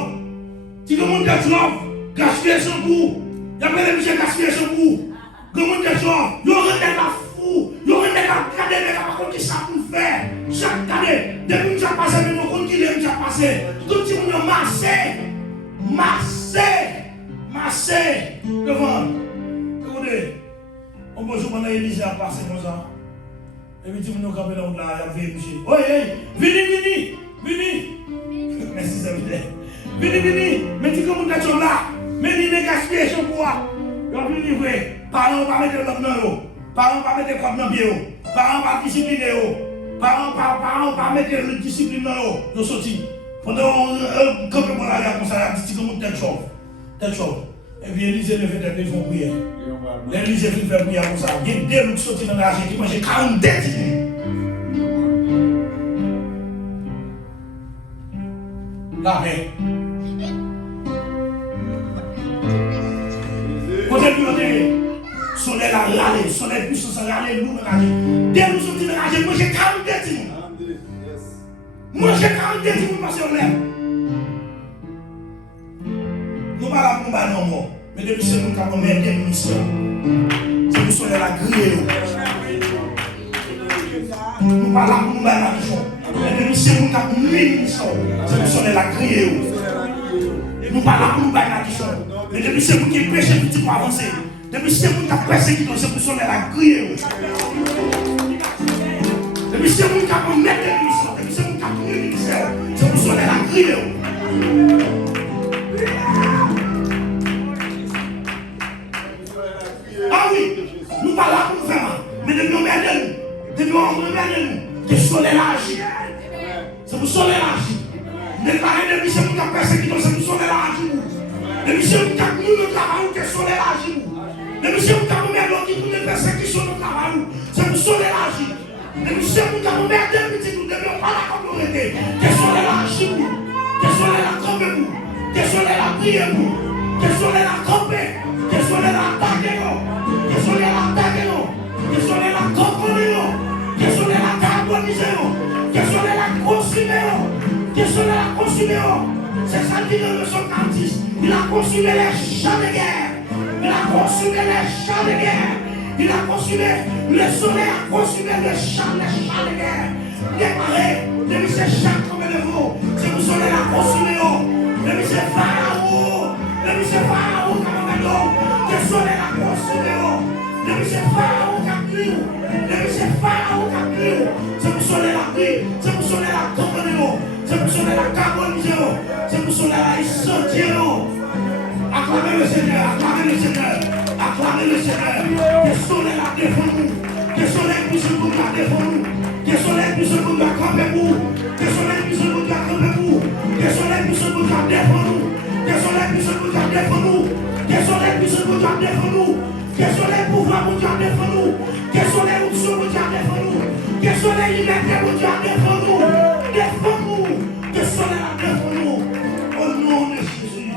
Tu commandes Tetchov. Gaspiller son goût. Il y a plein de M. Gaspiller son goût. Comment Tetchov. Ils ont rendu la fou. Ils ont rendu la cadée, mais par contre, ça pour faire. Chaque année, depuis que j'ai passé, mais mon compte qui est déjà passé. Tout le monde a massé devant. Écoutez. On peut jouer pendant Élisée à passer comme ça. Et puis, tu me camper dans la vie, monsieur. Oh, vini. Merci, ça veut dire. Vini. Mais tu comme on là. Mais il est gaspillé chez moi. Il va venir livrer. Parents pas mettre l'homme dans l'eau. Parents pas mettre comme dans pied. Parents pas discipliner. Parents pas mettre le discipline dans l'eau. Nous sortis. Pendant quand on va comme ça, il dit comme telle chose. Et puis Élisée ne fait pas de prière. L'Élisée fait prière comme ça. Il y a des loups qui sortent dans la qui mangent 40 dettes. La paix. Quand elle lui soleil a râlé, soleil puissance a râlé, nous nous dès nous sortis dans la j'ai mangé 40 dettes. Manger 40 dettes parce qu'on l'aime. Nous ne parlons pas non more. Mais depuis que nous avons mis des missions, c'est nous sommes la grille. Nous parlons pas la mission. Mais depuis que nous avons mis des missions, c'est nous sommes la grille. Nous parlons pas la mission. Mais depuis que nous avons péché petit pour avancer. Depuis que nous avons persécuté, c'est nous sommes la grille. Depuis que nous avons mis des missions, depuis que nous avons mis des missions, c'est nous sommes la grille. Ah oui, nous parlons pour nous faire, mais de nous mettre nous, de soleil l'agir. C'est pour soleil l'agir. Ne parlez de mission qui a persécuté, c'est pour soleil l'agir. De mission qui a nous travaillons, que soleil l'agir. De mission qui a nous mis pour les persécutions, nous travaillons, c'est pour soleil l'agir. De mission qui a nous mis des petits, nous devons pas la communauté, que soleil l'agir, que soleil la camper, que soleil la prier, que soleil la camper, que soleil la attaquer. Que soleil l'attaque, que soleil la comprendre, que soleil la carboniser, que soleil la consumer, que soleil la consumer. C'est ça qui dit dans le psaume 46. Il a consumé les champs de guerre. Il a consumé les champs de guerre. Il a consumé, le soleil a consumé les champs de guerre. Démarré, depuis ces champs comme le veau, c'est le soleil a consumé. Depuis ces pharaons, que le soleil a consumé. Depuis ces pharaons qui c'est pour soleil la vie, c'est pour soleil la compagnie, c'est pour soleil la carboniser, c'est pour soleil la sortir. Acclamez le Seigneur, acclamez le Seigneur, acclamez le Seigneur. Que soleil la défend nous, que soleil puisse nous défendre nous, que soleil puisse nous camper nous, que soleil puisse nous camper nous, que soleil puisse nous défendre nous, que soleil puisse nous défendre nous, que soleil puisse nous défendre nous. Que soleil pouvoir pour Dieu défend nous. Que soleil option pour Dieu défend nous. Que soleil liberté pour Dieu défend nous. Défend nous. Que soleil la défend nous. Au nom de Jésus.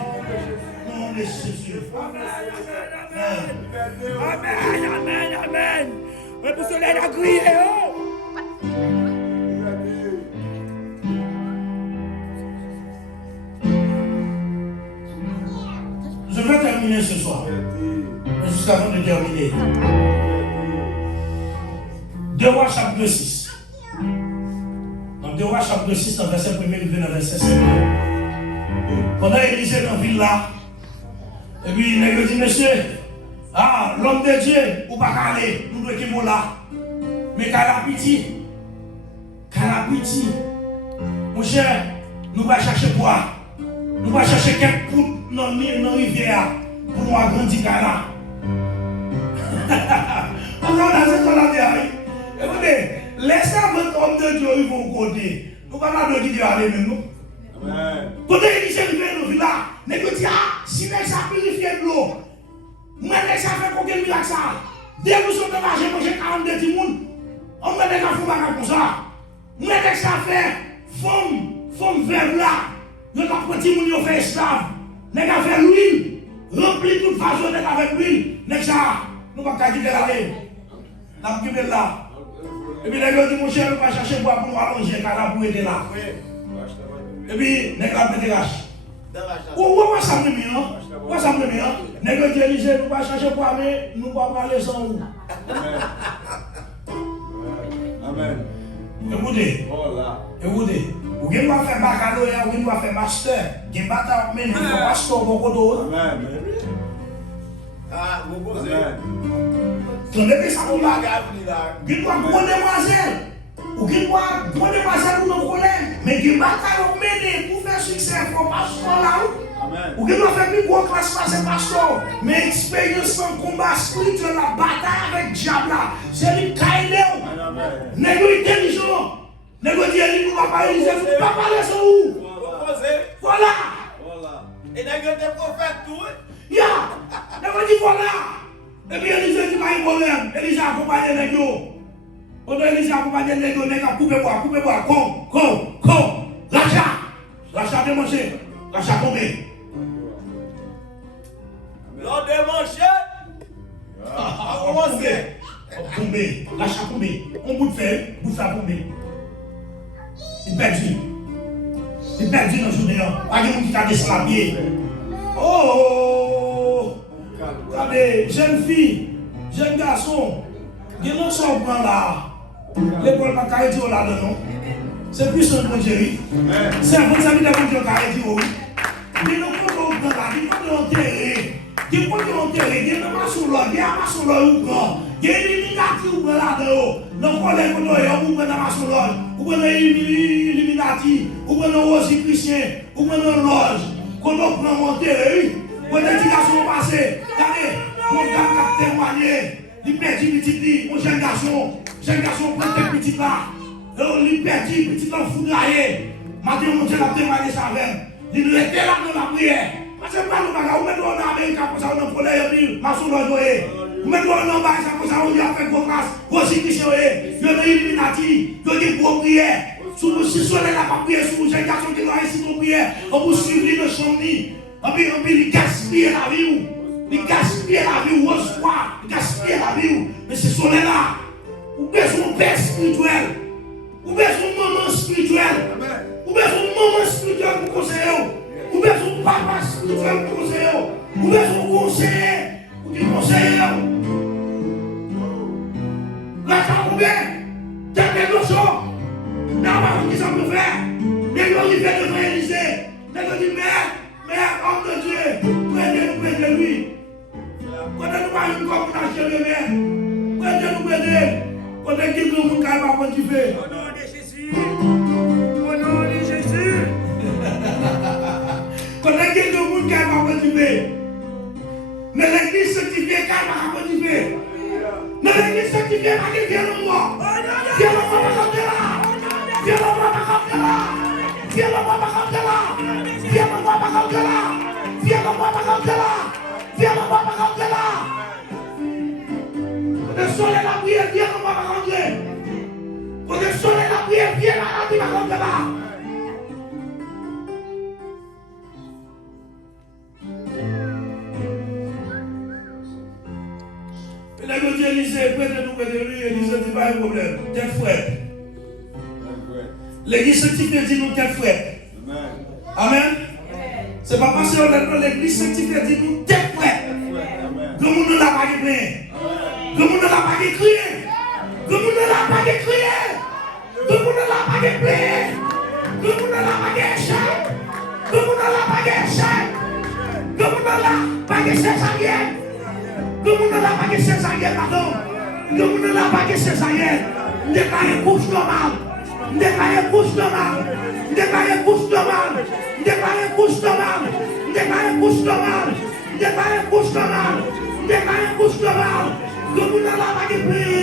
Au nom de Jésus. Amen. Mais pour soleil la grille. Je vais terminer ce soir. Mais juste avant de terminer. 2 Rois chapitre 6. Dans 2 Rois chapitre 6, dans le verset 1er, il vient dans le verset 5. Pendant Élisée dans la ville là, et puis il a dit, monsieur, l'homme de Dieu, ou pas aller, nous devons être là. Mais qu'à la pitié, mon cher, nous allons chercher boire. Nous allons chercher quelques poutres dans la rivière pour nous agrandir là. Écoutez, laissez votre homme de Dieu, ils vont côté. Nous ne allons pas dire aller même nous. Quand il dit que nous là, nous disons, si les gens purifient de l'eau, moi, les gens font combien de miracle ça? Dès que nous sommes dans la j'ai mangé 42 petits mouns, on va les gens faire comme ça. Moi, les gens font forme verbe là, nous avons petit moun, nous fait esclave. Nous avons fait l'huile, rempli toute façon avec l'huile. Nous ne pouvons pas quitter la lèvre. Nous avons quitté là. Et puis, les gens disent, mon cher, nous allons chercher bois pour nous allonger, car la boue était là. Et puis, nous avons mis des vaches. Où ça me met, hein? Où ça me met, hein? Nous avons dit, Élisée, nous allons chercher bois, mais nous ne pouvons pas aller sans vous. Amen. Écoutez, vous ne pouvez pas faire baccalauréat, vous ne pouvez pas faire master. Vous ne pouvez pas faire pasteur pour côté. Amen. Ton bébé, ça vous va. Bagage Il doit prendre demoiselle. Ou qu'il doit prendre demoiselle pour nos collègues. Mais il va mener pour faire succès. Il ne faut pas se faire là. Amen. Ou qu'il doit faire plus gros classe, c'est pasteur. Mais expérience en combat spirituel, la bataille avec le diable là. C'est lui qui a aidé. Amen. N'est-ce intelligent. N'est-ce pas dit, il ne va pas Élisée, il ne va pas parler sur où. Voilà. Voilà. Et n'a pas des prophètes tout. Ya. N'est-ce pas dit voilà. Et puis Élisée dit pas un problème. Élisée a accompagné les gars. Pendant Élisée a accompagné les gars, les gars, coupez bois, comme. L'achat de manger. L'achat combien? L'ordre de manger. À commencer. Combien? L'achat combien? On bout de fer combien? Il perdu. Il perdu dans la journée. Pas de monde qui t'a desclavié. Oh! Regardez, jeune fille, jeune garçon, il y a un son prend là. L'école pas carré dire là-dedans. C'est plus un bon Dieu. C'est un bon ami de bon Dieu carré dire oui. Mais nous pouvons prendre là, il faut l'enterrer. Il faut l'enterrer. Il n'y a pas sur l'eau, il n'y a pas sur l'eau ou grand. Il y a une illuminati ou bien là-dedans. Nous collègues qu'on a, ou bien dans sur l'eau, ou bien dans illuminati, ou bien dans Rosicrucien, ou bien dans loge. Qu'on doit prendre l'enterrer. Quand les garçons passent, regardez, mon gars qui a témoigné, il perdit petit, mon jeune garçon prend tes petites là, il perdit petit en foudraillé. Matin, mon Dieu a témoigné ça avec. Il était là dans la prière. Parce que pas nous bagarre, on met en Amérique comme ça, on a collé et puis, ma soeur joué. On met en bas, ça comme ça, on a fait gros grâce, gros situation, il y a des illuminati, il y a des gros prières. Si vous soyez là, pas prier, si vous êtes garçon qui doit réussir ton prière, on vous suit le champ. En plus, il gaspille la vie. Il gaspille la vie, ou espoir. Il gaspille la vie. Mais c'est son là. Ou besoin de père spirituel. Ou besoin de maman spirituel. Ou besoin de maman spirituel pour conseiller. Ou besoin de papa spirituel pour conseiller. Ou besoin de conseiller pour qu'il conseille. Là, ça va bien. T'as des notions. N'a pas qui ça peut faire. Les gens qui viennent devant Élisée. Les gens qui mais homme de Dieu, près de lui. Quand nous parlons comme on a chez le maire, quand nous dit que nous avons pas continué. Au nom de Jésus. Au nom de Jésus. Quand nous dit que nous avons pas continué. Mais l'église sanctifiée, car nous avons continué. Mais l'église sanctifiée, pas de viens le moi. Viens le moi, pas comme là. Viens le moi, pas comme là. Viens le moi, pas comme là. Viens le moi, pas comme là. Viens le moi, pas comme là. Viens le moi, pas comme là. Le soleil la prière, viens le moi, pas comme là. Quand le soleil la prière, viens la vie, pas comme là. Et là, je dis Élisée, près de lui, Élisée dit pas un problème. Tête fouette. L'église sanctifiée dit nous tête fouette. Amen. C'est pas parce que l'église sanctifiée dit nous tête fouette. Le monde ne l'a pas crié. Le monde ne l'a pas crié. Le monde ne l'a pas crié. Le monde ne l'a pas crié. Le monde ne l'a pas échec. Le monde ne l'a pas échec. Le monde ne l'a pas échec. Le monde ne l'a pas échec, pardon. Le monde ne l'a pas échec. Déclarez couche normale. Déclarez couche normale. Déclarez couche normale. Déclarez couche normale. Déclarez couche normale. Déclarez couche normale. Déclarez couche normale. Le monde ne l'a pas prié.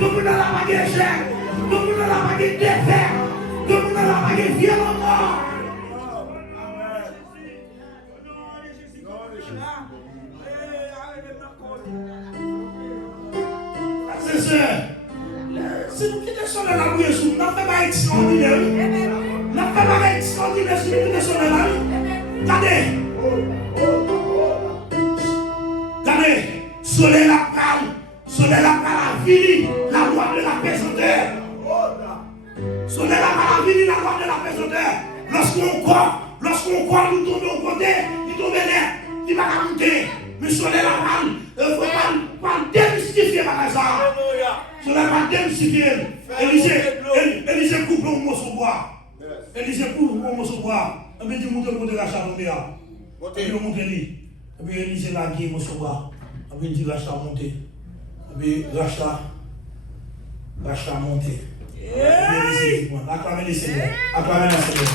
Le monde ne l'a pas échec. Le monde ne l'a pas défaite. Le monde ne l'a pas violemment. C'est ça. Si nous quittons sur la prière, nous n'avons pas extraordinaire. Nous n'avons pas extraordinaire si nous quittons sur la prière. Regardez. Regardez. Soleil la parle, fini la loi de la pesanteur. Soleil la parle, fini la loi de la pesanteur. Lorsqu'on croit, nous tombons au côté, il tombe l'air, il va monter. Mais soleil la parle, il ne faut pas démystifier par hasard. Soleil va démystifier. Élisée coupe un morceau de bois. Élisée coupe un morceau de bois. Et puis il monte le côté de la chambre. Et puis il monte lui. Et puis Élisée l'a gué un morceau de bois. Et puis il dit la chambre monter. puis Rachla monté. Acclamez le Seigneur. Acclamez le Seigneur.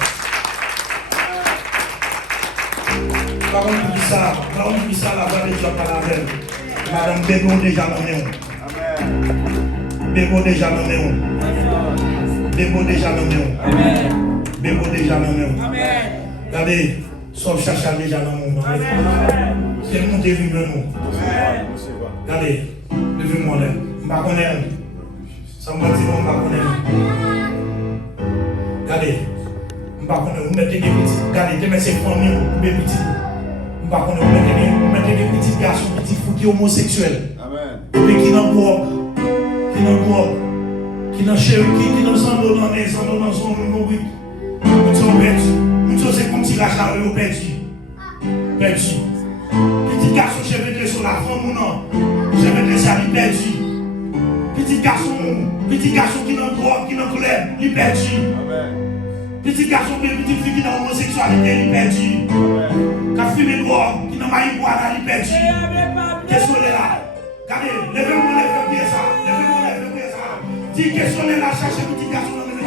Par contre, ça, la voix de Dieu par la veille. Madame Bégon déjà nommé. Bégon déjà nommé. Bégon déjà nommé. Bégon déjà nommé. Regardez, sauf Chacha déjà nommé. C'est le monde de vivre nous. Regardez, levez-moi là. Je ne connais pas. Ça m'a dit, on va connaître. Regardez, je ne connais pas. Vous mettez des petits. Regardez, demain c'est famille, vous mettez des petits. Je ne connais pas. Vous mettez des petits garçons, petits fous qui sont homosexuels. Mais qui n'ont pas. Qui n'ont chéri, qui n'ont sans l'eau dans les sans dans son nom. Nous sommes perdus. Nous sommes comme si la charrue est perdue. Petit garçon, je vais te sur la femme ou non. Je vais te saluer perdu. Petit garçon qui n'a drogue, qui n'a colère, il est perdu. Petit garçon, petite fille qui n'a homosexualité, il est perdu. Qui a fumé drogue, qui n'a marijuana, il est perdu. Qu'est-ce qu'on est là? Regardez, levez-moi, levez-moi ça. Dis qu'est-ce qu'on est là, cherchez petit garçon dans les mains.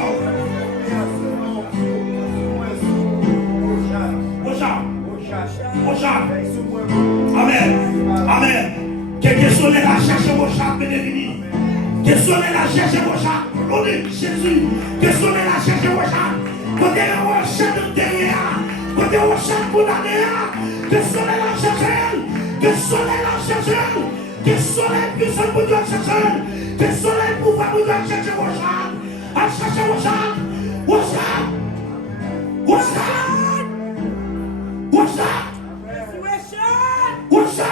Amen. Qu'est-ce qu'on est là, cherchez vos chats, bénéfices. Qu'est-ce qu'on est là, cherchez vos chats. Au nom de Jésus. Qu'est-ce qu'on est là, cherchez vos chats. Côté au chat de derrière. Côté au chat pour derrière. Qu'est-ce qu'on est là, cherchez. Qu'est-ce qu'on est là, cherchez. Qu'est-ce qu'on est puissant pour Dieu, cherchez. Qu'est-ce qu'on est pouvoir pour Dieu, cherchez vos chats. À chercher vos chats. What's up? What's up? What's up? What's up?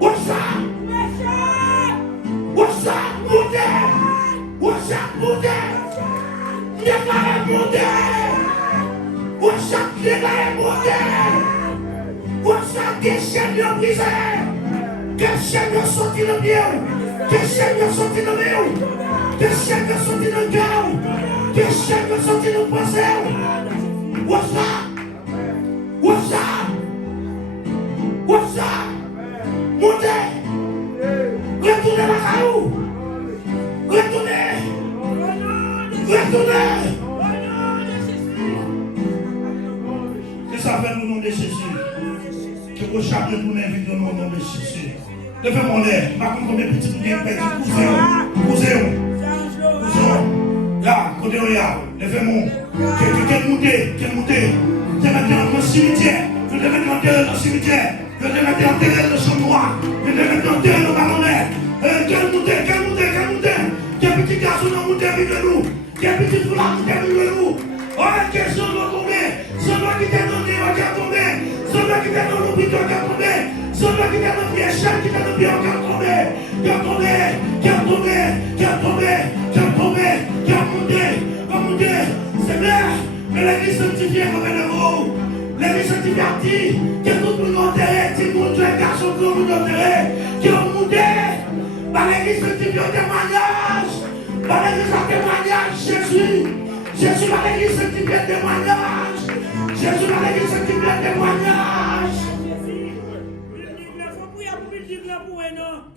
What's up? What's up, Moudé? What's up, Moudé? Déclarez Moudé! What's up, déclarez Moudé? What's up, des chaînes de brisées? Des chaînes de sortie de mieux? Des chaînes de sortie de mieux? Des chaînes de sortie de cœur? Des chaînes de sortie de pensée? What's up? What's up? What's up? Moudé! Retournez la caillou! Retournez! Que ça fait le nom de Jésus? Que vos chats de nous invitent au nom de Jésus. Levez-moi l'air. Par contre, combien de petits bouquets cousin. Là, côté là, levez-moi. Quel monté? Je vais mettre dans le cimetière. Je vais mettre enterré dans le cimetière. Je vais mettre enterré dans le champ noir. Je vais mettre enterré dans le ballonnet. Quel monté? Quel petit garçon dans le monté avec nous? Quel petit foulard qui est avec nous? Oh, quel son doit tomber? Celui qui est dans le nez qui a tombé. Celui qui est dans l'hôpital qui a tombé. Celui qui est dans le pied cher qui est dans le pied qui a tombé. Qui a monté. Seigneur, mais l'église sanctifiée comme elle est haut. L'église sanctifiée que tout le monde enterré, tout le monde est garçon, tout le monde enterré, qui ont monté. Par l'église sanctifiée au témoignage. Par l'église en témoignage, Jésus par l'église sanctifiée au témoignage. Jésus par l'église sanctifiée au témoignage. Faut prier pour lui dire pour un an.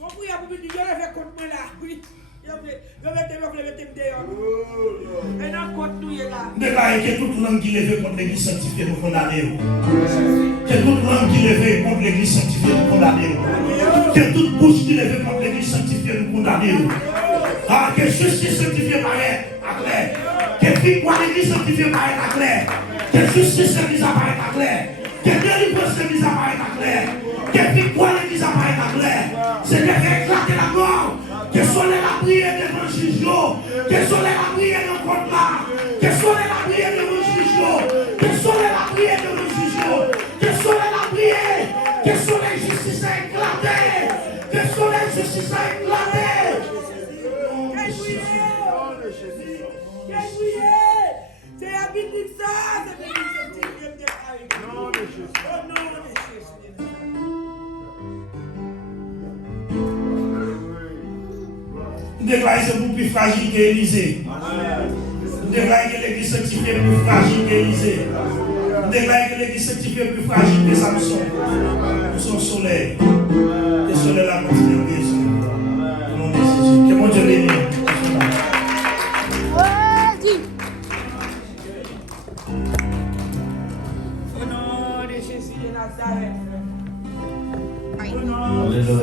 Faut prier pour lui dire, je vais contre moi là. Oui. Déclarez que toute langue qui lève contre l'église sanctifiée nous condamne. Que toute langue qui lève contre l'église sanctifiée nous condamne. Que toute bouche qui lève contre l'église sanctifiée nous condamne. Ah, que justice sanctifiée paraît à clair. Que victoire l'église sanctifiée paraît à clair. Que justice l'église apparaît à clair. Que délivrance l'église apparaît à clair. Que victoire l'église apparaît à clair. C'est de faire éclater la mort. Que soit la prière devant le juge, que soit la prière dans le compte là, que soit la prière devant le juge, que soit la prière devant le juge, que soit la prière, que soit la justice à éclater, que soit la justice à éclater. C'est la Bible ça, c'est la Bible ça. Déclarez que vous plus fragile qu'Élysée. Déclarez que l'église sanctifiée est plus fragile qu'Élysée. Déclarez que l'église sanctifiée est plus fragile que Samson. Son soleil. Nazareth. Hallelujah.